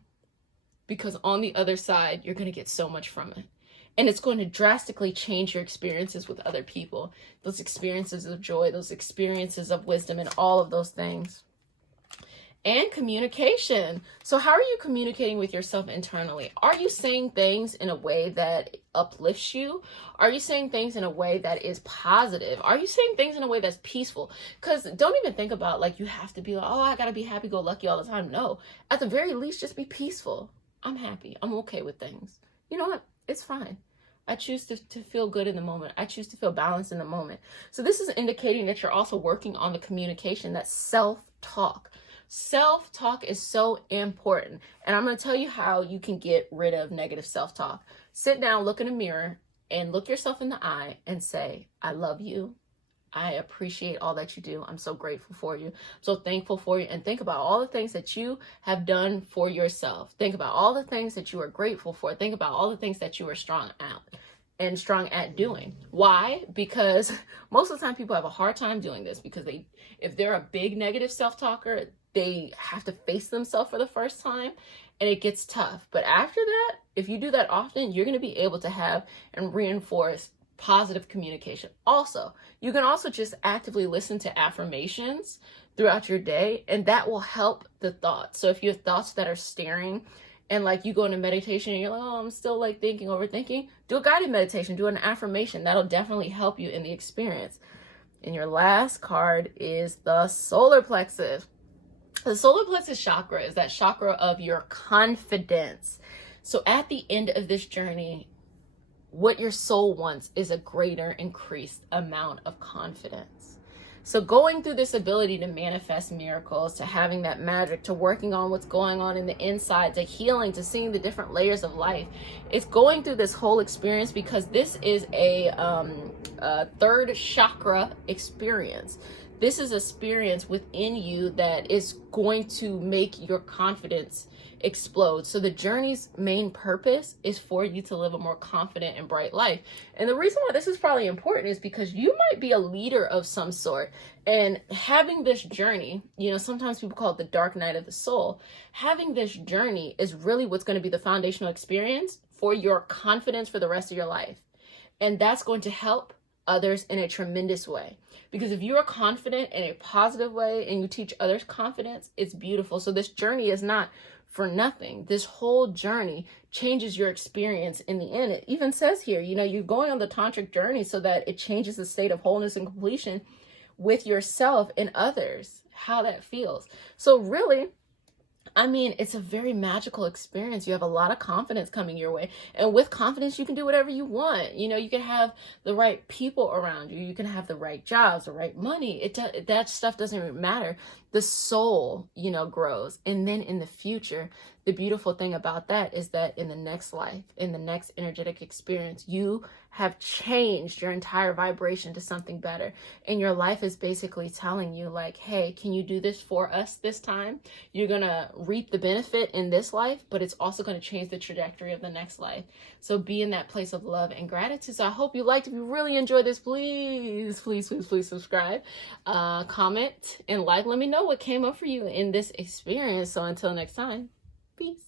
because on the other side, you're going to get so much from it. And it's going to drastically change your experiences with other people, those experiences of joy, those experiences of wisdom, and all of those things. And communication. So how are you communicating with yourself internally? Are you saying things in a way that uplifts you? Are you saying things in a way that is positive? Are you saying things in a way that's peaceful? Because don't even think about like you have to be like, oh, I gotta be happy-go-lucky all the time. No, at the very least, just be peaceful. I'm happy. I'm okay with things. You know what? It's fine. I choose to feel good in the moment. I choose to feel balanced in the moment. So this is indicating that you're also working on the communication, that self-talk. Self-talk is so important. And I'm going to tell you how you can get rid of negative self-talk. Sit down, look in a mirror, and look yourself in the eye and say, I love you. I appreciate all that you do. I'm so grateful for you. I'm so thankful for you. And think about all the things that you have done for yourself. Think about all the things that you are grateful for. Think about all the things that you are strong at doing. Why? Because most of the time people have a hard time doing this because if they're a big negative self-talker, they have to face themselves for the first time and it gets tough. But after that, if you do that often, you're going to be able to have and reinforce positive communication. Also, you can also just actively listen to affirmations throughout your day, and that will help the thoughts. So if you have thoughts that are staring and like you go into meditation and you're like, oh, I'm still like thinking, overthinking, do a guided meditation, do an affirmation. That'll definitely help you in the experience. And your last card is the solar plexus. The solar plexus chakra is that chakra of your confidence. So at the end of this journey, what your soul wants is a greater increased amount of confidence. So going through this ability to manifest miracles, to having that magic, to working on what's going on in the inside, to healing, to seeing the different layers of life, it's going through this whole experience because this is a third chakra experience. This is an experience within you that is going to make your confidence explode. So the journey's main purpose is for you to live a more confident and bright life. And the reason why this is probably important is because you might be a leader of some sort, and having this journey, sometimes people call it the dark night of the soul. Having this journey is really what's going to be the foundational experience for your confidence for the rest of your life. And that's going to help others in a tremendous way. Because if you are confident in a positive way and you teach others confidence, it's beautiful. So this journey is not for nothing. This whole journey changes your experience in the end. It even says here, you're going on the tantric journey so that it changes the state of wholeness and completion with yourself and others, how that feels. So really, it's a very magical experience. You have a lot of confidence coming your way. And with confidence, you can do whatever you want. You can have the right people around you. You can have the right jobs, the right money. That stuff doesn't even matter. The soul, grows. And then in the future, the beautiful thing about that is that in the next life, in the next energetic experience, you have changed your entire vibration to something better. And your life is basically telling you like, hey, can you do this for us this time? You're going to reap the benefit in this life, but it's also going to change the trajectory of the next life. So be in that place of love and gratitude. So I hope you liked. If you really enjoyed this, please subscribe, comment, and like. Let me know what came up for you in this experience. So until next time, peace.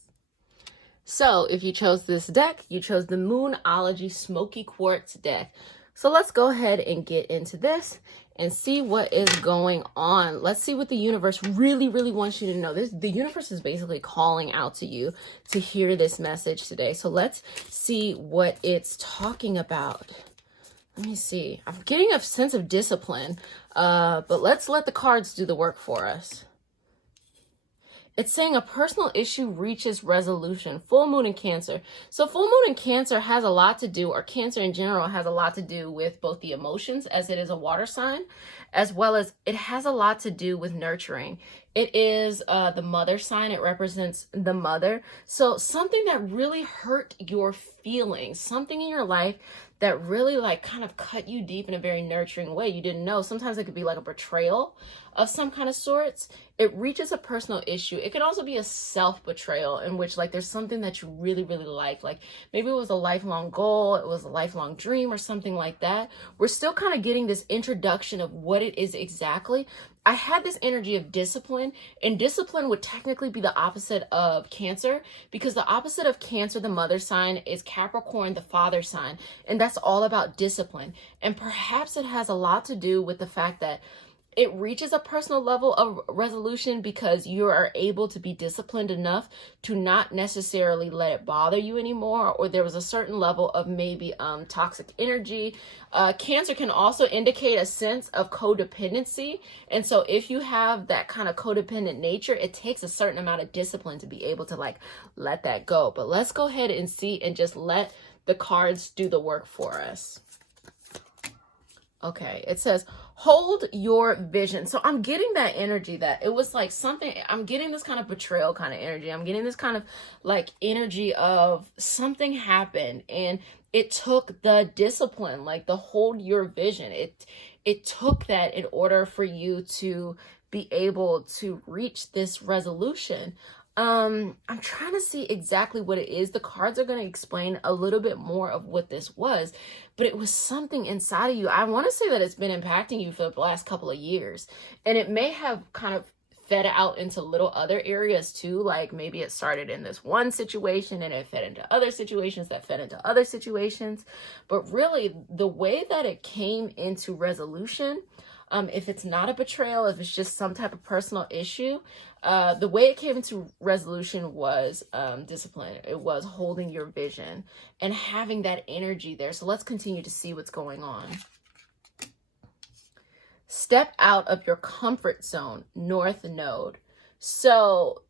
So if you chose this deck, you chose the Moonology Smokey Quartz deck. So let's go ahead and get into this and see what is going on. Let's see what the universe really wants you to know. The universe is basically calling out to you to hear this message today. So let's see what it's talking about. Let me see. I'm getting a sense of discipline, but let's let the cards do the work for us. It's saying a personal issue reaches resolution. Full moon in Cancer. So full moon in Cancer has a lot to do, or Cancer in general has a lot to do with both the emotions, as it is a water sign, as well as it has a lot to do with nurturing. It is the mother sign. It represents the mother. So something that really hurt your feelings, something in your life that really kind of cut you deep in a very nurturing way. You didn't know. Sometimes it could be like a betrayal of some kind of sorts. It reaches a personal issue. It can also be a self-betrayal in which there's something that you really like maybe it was a lifelong goal, it was a lifelong dream or something like that. We're still kind of getting this introduction of what it is exactly. I had this energy of discipline, and discipline would technically be the opposite of Cancer, because the opposite of Cancer, the mother sign, is Capricorn, the father sign, and that's all about discipline. And perhaps it has a lot to do with the fact that it reaches a personal level of resolution because you are able to be disciplined enough to not necessarily let it bother you anymore, or there was a certain level of maybe toxic energy. Cancer can also indicate a sense of codependency. And so if you have that kind of codependent nature, it takes a certain amount of discipline to be able to let that go. But let's go ahead and see and just let the cards do the work for us. Okay, it says, hold your vision. So I'm getting that energy that it was like something, I'm getting this kind of betrayal kind of energy. I'm getting this kind of like energy of something happened and it took the discipline, like the hold your vision. It took that in order for you to be able to reach this resolution. I'm trying to see exactly what it is. The cards are going to explain a little bit more of what this was, but it was something inside of you. I want to say that it's been impacting you for the last couple of years, and it may have kind of fed out into little other areas too. Like maybe it started in this one situation and it fed into other situations that fed into other situations. But really the way that it came into resolution, if it's not a betrayal, if it's just some type of personal issue, the way it came into resolution was discipline. It was holding your vision and having that energy there. So let's continue to see what's going on. Step out of your comfort zone, North Node. So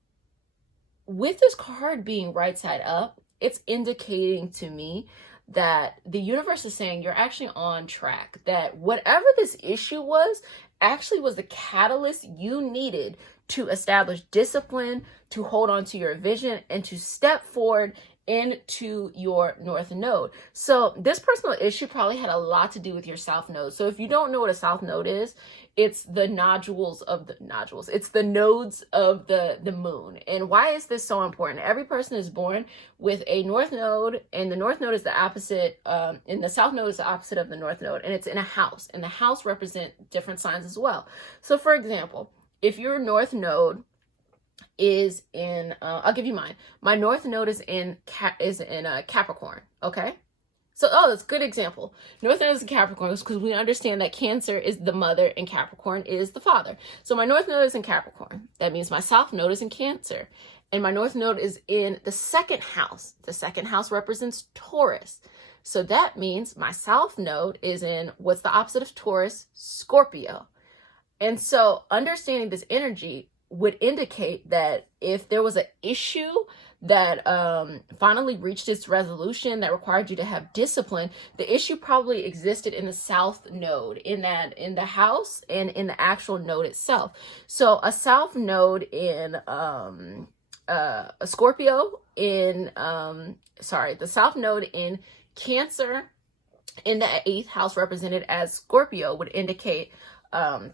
with this card being right side up, it's indicating to me that the universe is saying you're actually on track, that whatever this issue was actually was the catalyst you needed to establish discipline, to hold on to your vision, and to step forward into your North Node. So this personal issue probably had a lot to do with your South Node. So if you don't know what a South Node is, it's the nodules of the nodules. It's the nodes of the moon. And why is this so important? Every person is born with a North Node, and the North Node is the opposite, and the South Node is the opposite of the North Node, and it's in a house. And the house represent different signs as well. So for example, if your North Node is in, I'll give you mine. My North Node is in Capricorn. Okay. So, that's a good example. North Node is in Capricorn because we understand that Cancer is the mother and Capricorn is the father. So my North Node is in Capricorn. That means my South Node is in Cancer. And my North Node is in the second house. The second house represents Taurus. So that means my South Node is in, what's the opposite of Taurus? Scorpio. And so understanding this energy would indicate that if there was an issue that finally reached its resolution that required you to have discipline, the issue probably existed in the South Node, in the house and in the actual node itself. So a South Node in a Scorpio, the South Node in Cancer in the 8th house represented as Scorpio would indicate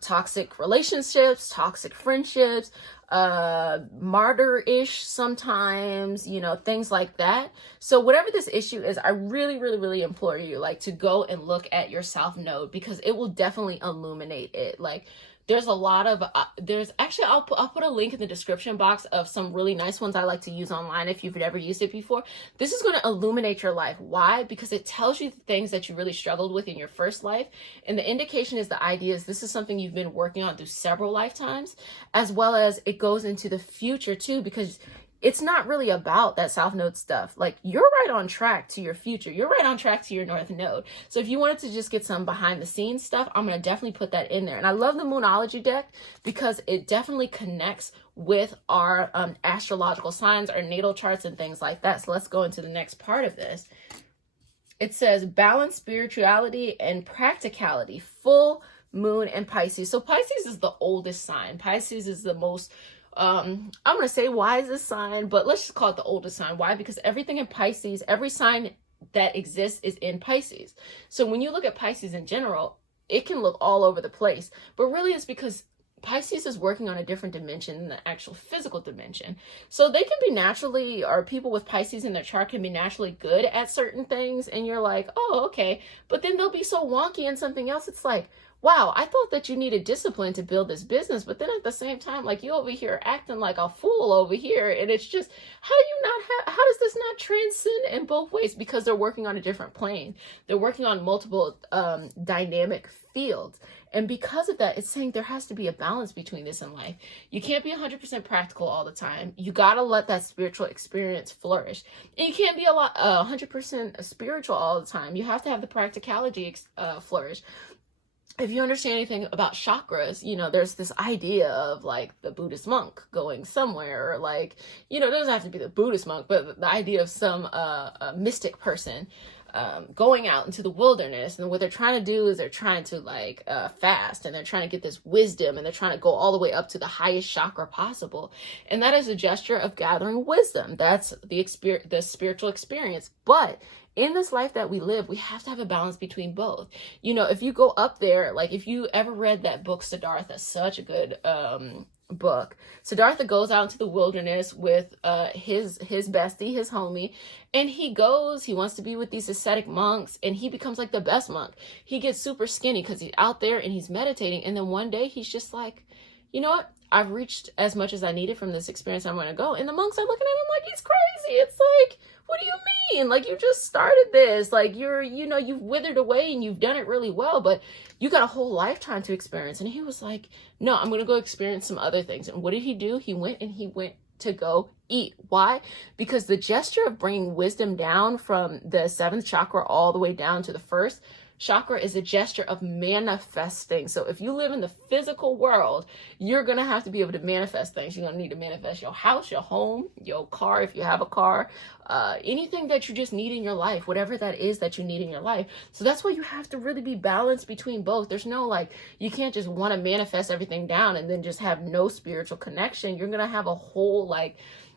toxic relationships, toxic friendships, martyr-ish sometimes, things like that. So whatever this issue is, I really, really, really implore you to go and look at your South Node, because it will definitely illuminate it. There's a lot of, I'll put a link in the description box of some really nice ones I like to use online if you've never used it before. This is going to illuminate your life. Why? Because it tells you the things that you really struggled with in your first life. And the indication is the idea is this is something you've been working on through several lifetimes, as well as it goes into the future too, because it's not really about that South Node stuff. You're right on track to your future. You're right on track to your North Node. So if you wanted to just get some behind the scenes stuff, I'm going to definitely put that in there. And I love the Moonology deck because it definitely connects with our astrological signs, our natal charts and things like that. So let's go into the next part of this. It says balance, spirituality, and practicality, full moon and Pisces. So Pisces is the oldest sign. Pisces is the most I'm going to say wisest sign, but let's just call it the oldest sign. Why? Because everything in Pisces, every sign that exists is in Pisces. So when you look at Pisces in general, it can look all over the place, but really it's because Pisces is working on a different dimension than the actual physical dimension. So they can be naturally, or people with Pisces in their chart can be naturally good at certain things. And you're like, oh, okay. But then they'll be so wonky in something else. It's like, wow, I thought that you needed discipline to build this business. But then at the same time, you over here acting like a fool over here. And it's just, how does this not transcend in both ways? Because they're working on a different plane. They're working on multiple dynamic fields. And because of that, it's saying there has to be a balance between this and life. You can't be 100% practical all the time. You got to let that spiritual experience flourish. And you can't be 100% spiritual all the time. You have to have the practicality flourish. If you understand anything about chakras, there's this idea of the Buddhist monk going somewhere, or it doesn't have to be the Buddhist monk, but the idea of some mystic person going out into the wilderness, and what they're trying to do is they're trying to like fast, and they're trying to get this wisdom, and they're trying to go all the way up to the highest chakra possible, and that is a gesture of gathering wisdom. That's the spiritual experience. But in this life that we live, we have to have a balance between both. You know, if you go up there, like if you ever read that book Siddhartha, such a good book. Siddhartha goes out into the wilderness with his bestie, his homie, and he wants to be with these ascetic monks, and he becomes like the best monk. He gets super skinny because he's out there and he's meditating, and then one day he's just like, you know what? I've reached as much as I needed from this experience. I'm going to go. And the monks are looking at him like he's crazy. It's like, what do you mean? Like, you just started this. Like, you've withered away and you've done it really well, but you got a whole lifetime to experience. And he was like, no, I'm going to go experience some other things. And what did he do? He went to go eat. Why? Because the gesture of bringing wisdom down from the 7th chakra all the way down to the 1st chakra is a gesture of manifesting. So if you live in the physical world, you're going to have to be able to manifest things. You're going to need to manifest your house, your home, your car, if you have a car, anything that you just need in your life, whatever that is that you need in your life. So that's why you have to really be balanced between both. There's no like, you can't just want to manifest everything down and then just have no spiritual connection. You're going to have a whole like,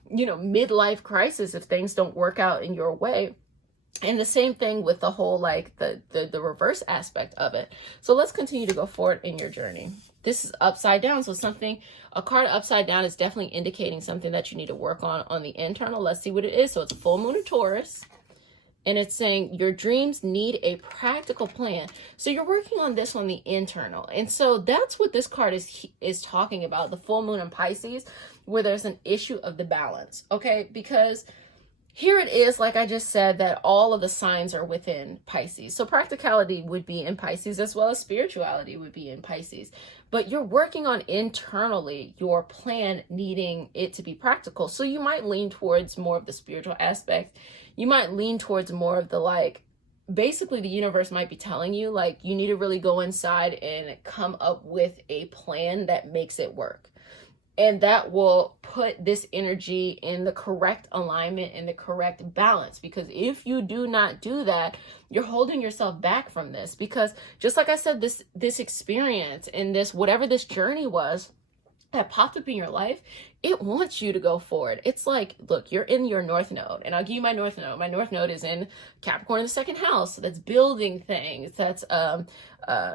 midlife crisis if things don't work out in your way. And the same thing with the whole, like the reverse aspect of it. So let's continue to go forward in your journey. This is upside down. So a card upside down is definitely indicating something that you need to work on the internal. Let's see what it is. So it's a full moon in Taurus. And it's saying your dreams need a practical plan. So you're working on this on the internal. And so that's what this card is talking about. The full moon in Pisces, where there's an issue of the balance. Okay, because here it is, like I just said, that all of the signs are within Pisces. So practicality would be in Pisces as well as spirituality would be in Pisces. But you're working on internally your plan needing it to be practical. So you might lean towards more of the spiritual aspect. You might lean towards more of the like, basically the universe might be telling you like you need to really go inside and come up with a plan that makes it work. And that will put this energy in the correct alignment and the correct balance. Because if you do not do that, you're holding yourself back from this. Because just like I said, this experience and this, whatever this journey was that popped up in your life, it wants you to go forward. It's like, look, you're in your North Node, and I'll give you my North Node. My North Node is in Capricorn in the 2nd house. So that's building things. That's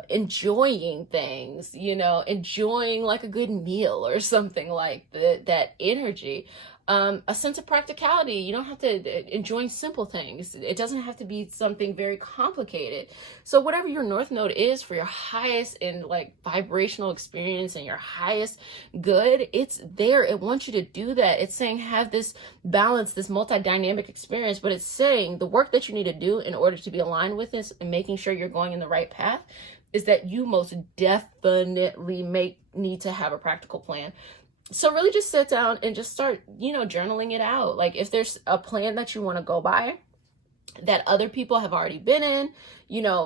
enjoying things, enjoying like a good meal or something like that energy. A sense of practicality. You don't have to enjoy simple things. It doesn't have to be something very complicated. So whatever your North Node is for your highest and like vibrational experience and your highest good, it's there. It wants you to do that. It's saying have this balance, this multi-dynamic experience, but it's saying the work that you need to do in order to be aligned with this and making sure you're going in the right path is that you most definitely need to have a practical plan. So really just sit down and just start, journaling it out. Like if there's a plan that you want to go by that other people have already been in,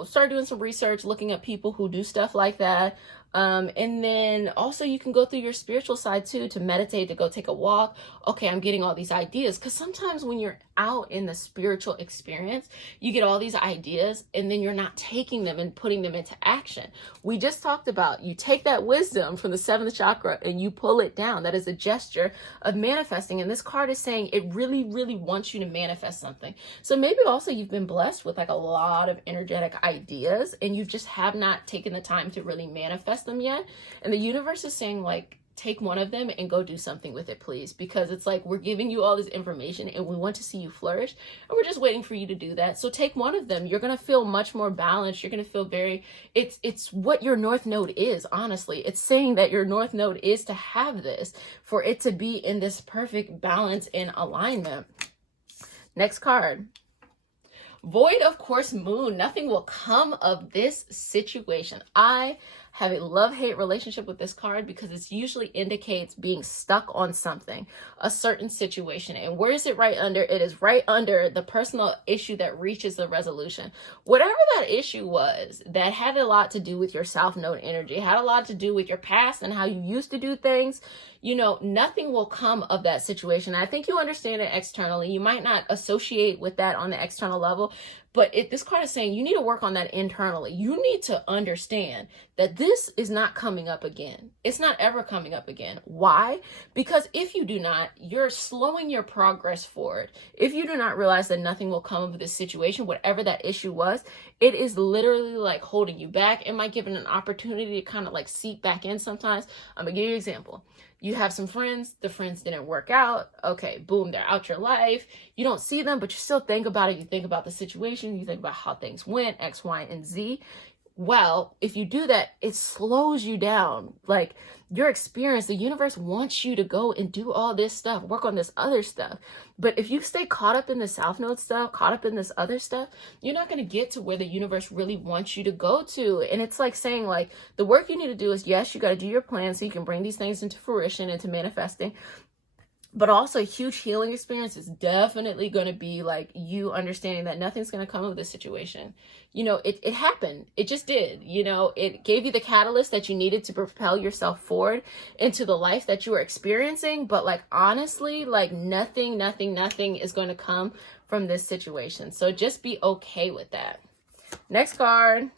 start doing some research, looking at people who do stuff like that. And then also you can go through your spiritual side too, to meditate, to go take a walk. Okay, I'm getting all these ideas. Because sometimes when you're out in the spiritual experience, you get all these ideas and then you're not taking them and putting them into action. We just talked about you take that wisdom from the 7th chakra and you pull it down. That is a gesture of manifesting. And this card is saying it really, really wants you to manifest something. So maybe also you've been blessed with like a lot of energetic ideas and you just have not taken the time to really manifest them yet. And the universe is saying like, take one of them and go do something with it, please. Because it's like, we're giving you all this information and we want to see you flourish. And we're just waiting for you to do that. So take one of them. You're going to feel much more balanced. You're going to feel it's what your North Node is, honestly. It's saying that your North Node is to have this, for it to be in this perfect balance and alignment. Next card. Void of course moon. Nothing will come of this situation. I have a love-hate relationship with this card because it usually indicates being stuck on something, a certain situation. And where is it right under? It is right under the personal issue that reaches the resolution. Whatever that issue was that had a lot to do with your South Node energy, had a lot to do with your past and how you used to do things, nothing will come of that situation. I think you understand it externally. You might not associate with that on the external level, But this card is saying you need to work on that internally. You need to understand that this is not coming up again. It's not ever coming up again. Why? Because if you do not, you're slowing your progress forward. If you do not realize that nothing will come of this situation, whatever that issue was, it is literally like holding you back. It might give it an opportunity to kind of like seep back in sometimes. I'm gonna give you an example. You have some friends, the friends didn't work out. Okay, boom, they're out your life. You don't see them, but you still think about it. You think about the situation. You think about how things went, X, Y, and Z. Well, if you do that, it slows you down. Like your experience, the universe wants you to go and do all this stuff, work on this other stuff. But if you stay caught up in the South Node stuff, caught up in this other stuff, you're not going to get to where the universe really wants you to go to. And it's like saying like the work you need to do is, yes, you got to do your plan so you can bring these things into fruition, into manifesting. But also a huge healing experience is definitely going to be like you understanding that nothing's going to come of this situation. You know, it happened. It just did. You know, it gave you the catalyst that you needed to propel yourself forward into the life that you were experiencing. But like, honestly, like nothing is going to come from this situation. So just be okay with that. Next card.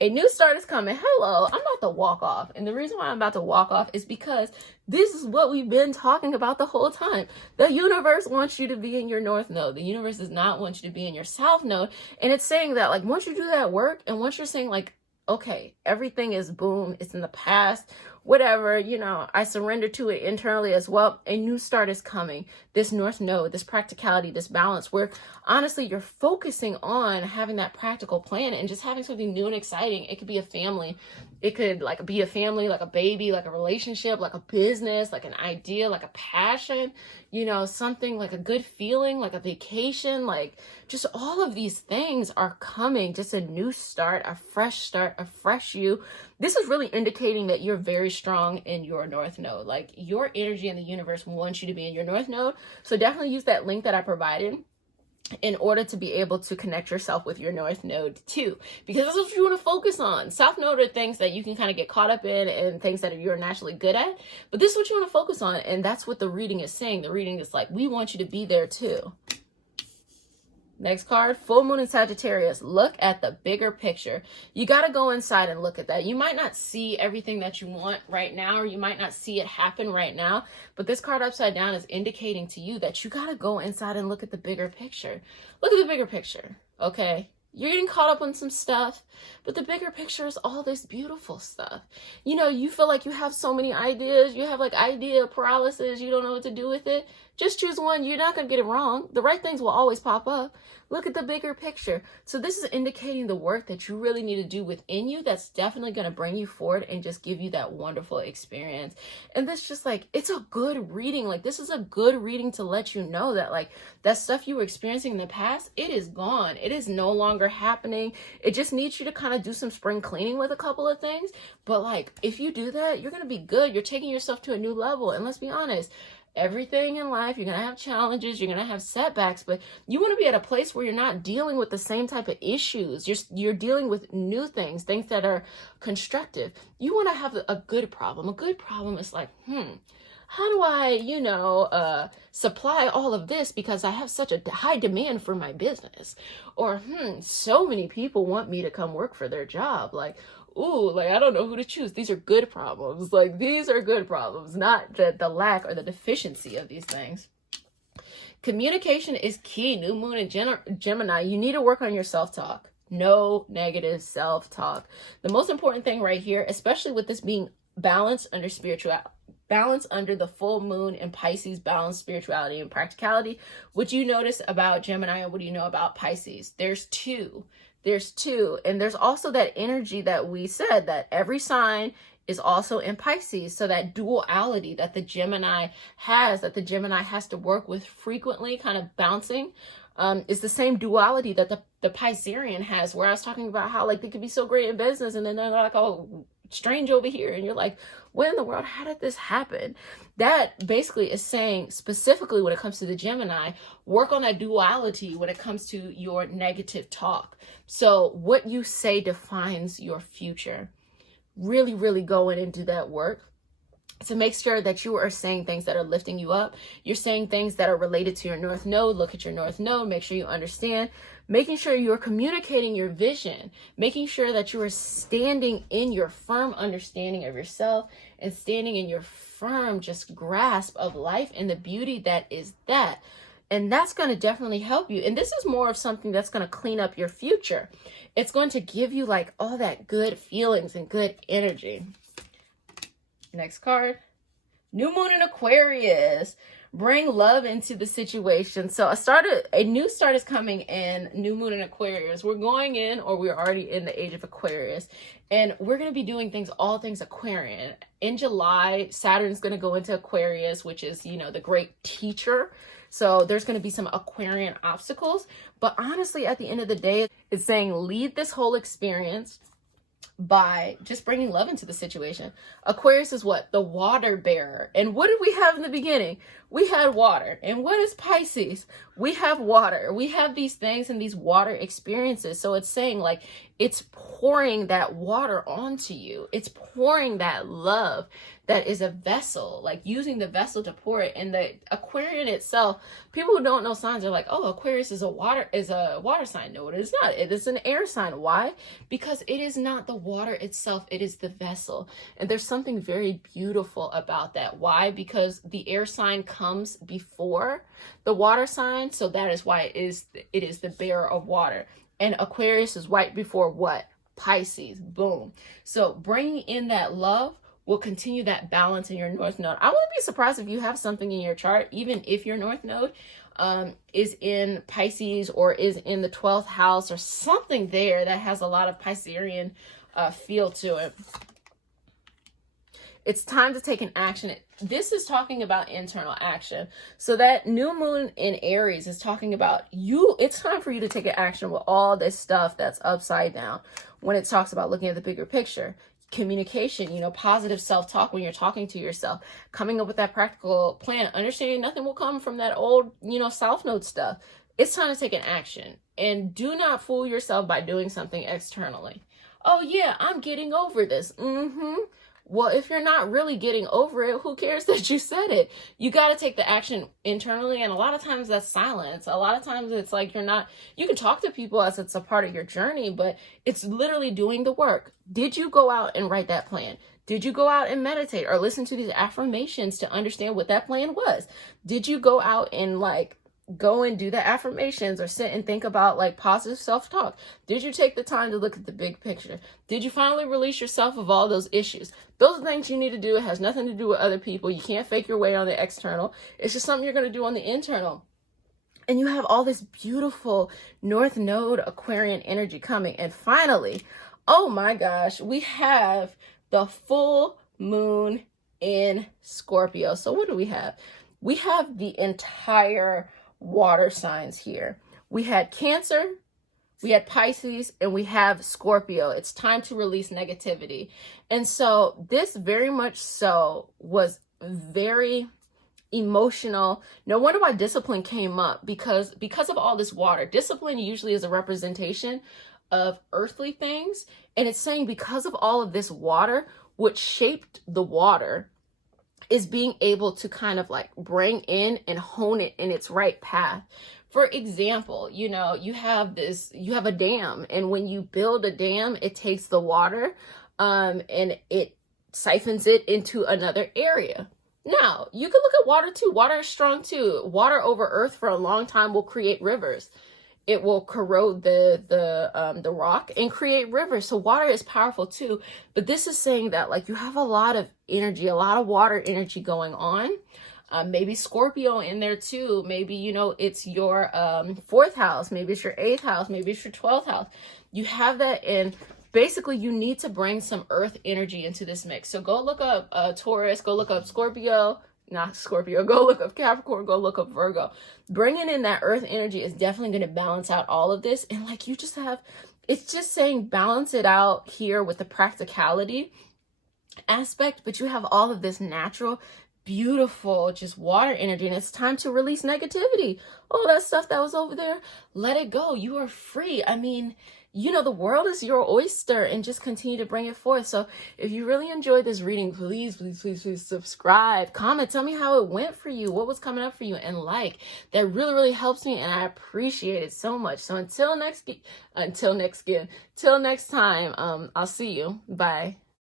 A new start is coming. Hello, I'm about to walk off. And the reason why I'm about to walk off is because this is what we've been talking about the whole time. The universe wants you to be in your North Node. The universe does not want you to be in your South Node. And it's saying that like once you do that work and once you're saying like, okay, everything is boom, it's in the past, whatever, you know, I surrender to it internally as well. A new start is coming. This North Node, this practicality, this balance where honestly you're focusing on having that practical plan and just having something new and exciting. It could be a family. It could like be a family, like a baby, like a relationship, like a business, like an idea, like a passion, you know, something like a good feeling, like a vacation, like just all of these things are coming. Just a new start, a fresh you. This is really indicating that you're very strong in your North Node. Like your energy in the universe wants you to be in your North Node. So definitely use that link that I provided in order to be able to connect yourself with your North Node too, because that's what you want to focus on. South Node are things that you can kind of get caught up in and things that you're naturally good at, but this is what you want to focus on. And that's what the reading is saying. The reading is like, we want you to be there too. Next card, full moon in Sagittarius. Look at the bigger picture. You got to go inside and look at that. You might not see everything that you want right now, or you might not see it happen right now, but this card upside down is indicating to you that you got to go inside and look at the bigger picture. Look at the bigger picture, okay? You're getting caught up on some stuff, but the bigger picture is all this beautiful stuff. You know, you feel like you have so many ideas. You have like idea paralysis. You don't know what to do with it. Just choose one. You're not going to get it wrong. The right things will always pop up. Look at the bigger picture. So this is indicating the work that you really need to do within you that's definitely going to bring you forward and just give you that wonderful experience. And this just like, it's a good reading. Like this is a good reading to let you know that like that stuff you were experiencing in the past, it is gone. It is no longer happening. It just needs you to kind of do some spring cleaning with a couple of things. But like, if you do that, you're going to be good. You're taking yourself to a new level. And let's be honest, everything in life, you're going to have challenges, you're going to have setbacks, but you want to be at a place where you're not dealing with the same type of issues. You're dealing with new things that are constructive. You want to have a good problem. A good problem is like, how do I, supply all of this because I have such a high demand for my business? Or, so many people want me to come work for their job. Like, ooh, like, I don't know who to choose. These are good problems. Like, these are good problems, not the lack or the deficiency of these things. Communication is key. New moon in Gemini. You need to work on your self-talk. No negative self-talk. The most important thing right here, especially with this being balanced under spirituality, balance under the full moon in Pisces, balance spirituality and practicality. What you notice about Gemini and what do you know about Pisces? There's two. And there's also that energy that we said that every sign is also in Pisces. So that duality that the Gemini has to work with frequently, kind of bouncing, is the same duality that the Piscean has, where I was talking about how like they could be so great in business and then they're like, oh, strange over here. And you're like, what in the world? How did this happen? That basically is saying specifically when it comes to the Gemini, work on that duality when it comes to your negative talk. So what you say defines your future. Really, really go in and do that work. to make sure that you are saying things that are lifting you up. You're saying things that are related to your North Node. Look at your North Node. Make sure you understand. Making sure you're communicating your vision. Making sure that you are standing in your firm understanding of yourself and standing in your firm just grasp of life and the beauty that is that. And that's going to definitely help you. And this is more of something that's going to clean up your future. It's going to give you like all that good feelings and good energy. Next card. New moon in Aquarius. Bring love into the situation. So a new start is coming in new moon in Aquarius. We're going in, or we're already in the age of Aquarius. And we're going to be doing all things Aquarian. In July, Saturn's going to go into Aquarius, which is, you know, the great teacher. So there's going to be some Aquarian obstacles. But honestly, at the end of the day, it's saying lead this whole experience by just bringing love into the situation. Aquarius is what? The water bearer. And what did we have in the beginning? We had water. And what is Pisces? We have water. We have these things and these water experiences. So it's saying like it's pouring that water onto you. It's pouring that love that is a vessel, like using the vessel to pour it. And the Aquarian itself, people who don't know signs are like, oh, Aquarius is a water sign. No, it is not. It is an air sign. Why? Because it is not the water itself. It is the vessel. And there's something very beautiful about that. Why? Because the air sign comes before the water sign. So that is why it is the bearer of water. And Aquarius is right before what? Pisces. Boom. So bringing in that love will continue that balance in your North Node. I wouldn't be surprised if you have something in your chart, even if your North Node is in Pisces or is in the 12th house or something there that has a lot of Piscean feel to it. It's time to take an action. This is talking about internal action. So that new moon in Aries is talking about you. It's time for you to take an action with all this stuff that's upside down when it talks about looking at the bigger picture. Communication, you know, positive self-talk when you're talking to yourself, coming up with that practical plan, understanding nothing will come from that old, you know, South Node stuff. It's time to take an action, and do not fool yourself by doing something externally. Oh yeah, I'm getting over this. Well, if you're not really getting over it, who cares that you said it? You got to take the action internally. And a lot of times that's silence. A lot of times it's like you can talk to people as it's a part of your journey, but it's literally doing the work. Did you go out and write that plan? Did you go out and meditate or listen to these affirmations to understand what that plan was? Did you go out and go and do the affirmations or sit and think about positive self-talk? Did you take the time to look at the big picture? Did you finally release yourself of all those issues? Those are things you need to do. It has nothing to do with other people. You can't fake your way on the external. It's just something you're going to do on the internal. And you have all this beautiful North Node Aquarian energy coming. And finally, oh my gosh, we have the full moon in Scorpio. So what do we have? We have the entire water signs here. We had Cancer, we had Pisces, and we have Scorpio. It's time to release negativity. And so this very much so was very emotional. No wonder why discipline came up, because of all this water. Discipline usually is a representation of earthly things. And it's saying because of all of this water, what shaped the water is being able to kind of bring in and hone it in its right path. For example, you have a dam, and when you build a dam, it takes the water and it siphons it into another area. Now, you can look at water too. Water is strong too. Water over earth for a long time will create rivers. It will corrode the rock and create rivers. So water is powerful too. But this is saying that you have a lot of energy, a lot of water energy going on. Maybe Scorpio in there too. Maybe, it's your 4th house. Maybe it's your 8th house. Maybe it's your 12th house. You have that, and basically you need to bring some earth energy into this mix. So go look up Taurus, go look up Scorpio, not Scorpio, go look up Capricorn, go look up Virgo. Bringing in that earth energy is definitely going to balance out all of this. And it's just saying balance it out here with the practicality aspect, but you have all of this natural, beautiful, just water energy, and it's time to release negativity. All that stuff that was over there, let it go. You are free. I mean, you know, the world is your oyster, and just continue to bring it forth. So if you really enjoyed this reading, please, please, please, please subscribe, comment, tell me how it went for you, what was coming up for you, and like. That really, really helps me, and I appreciate it so much. So till next time, I'll see you. Bye.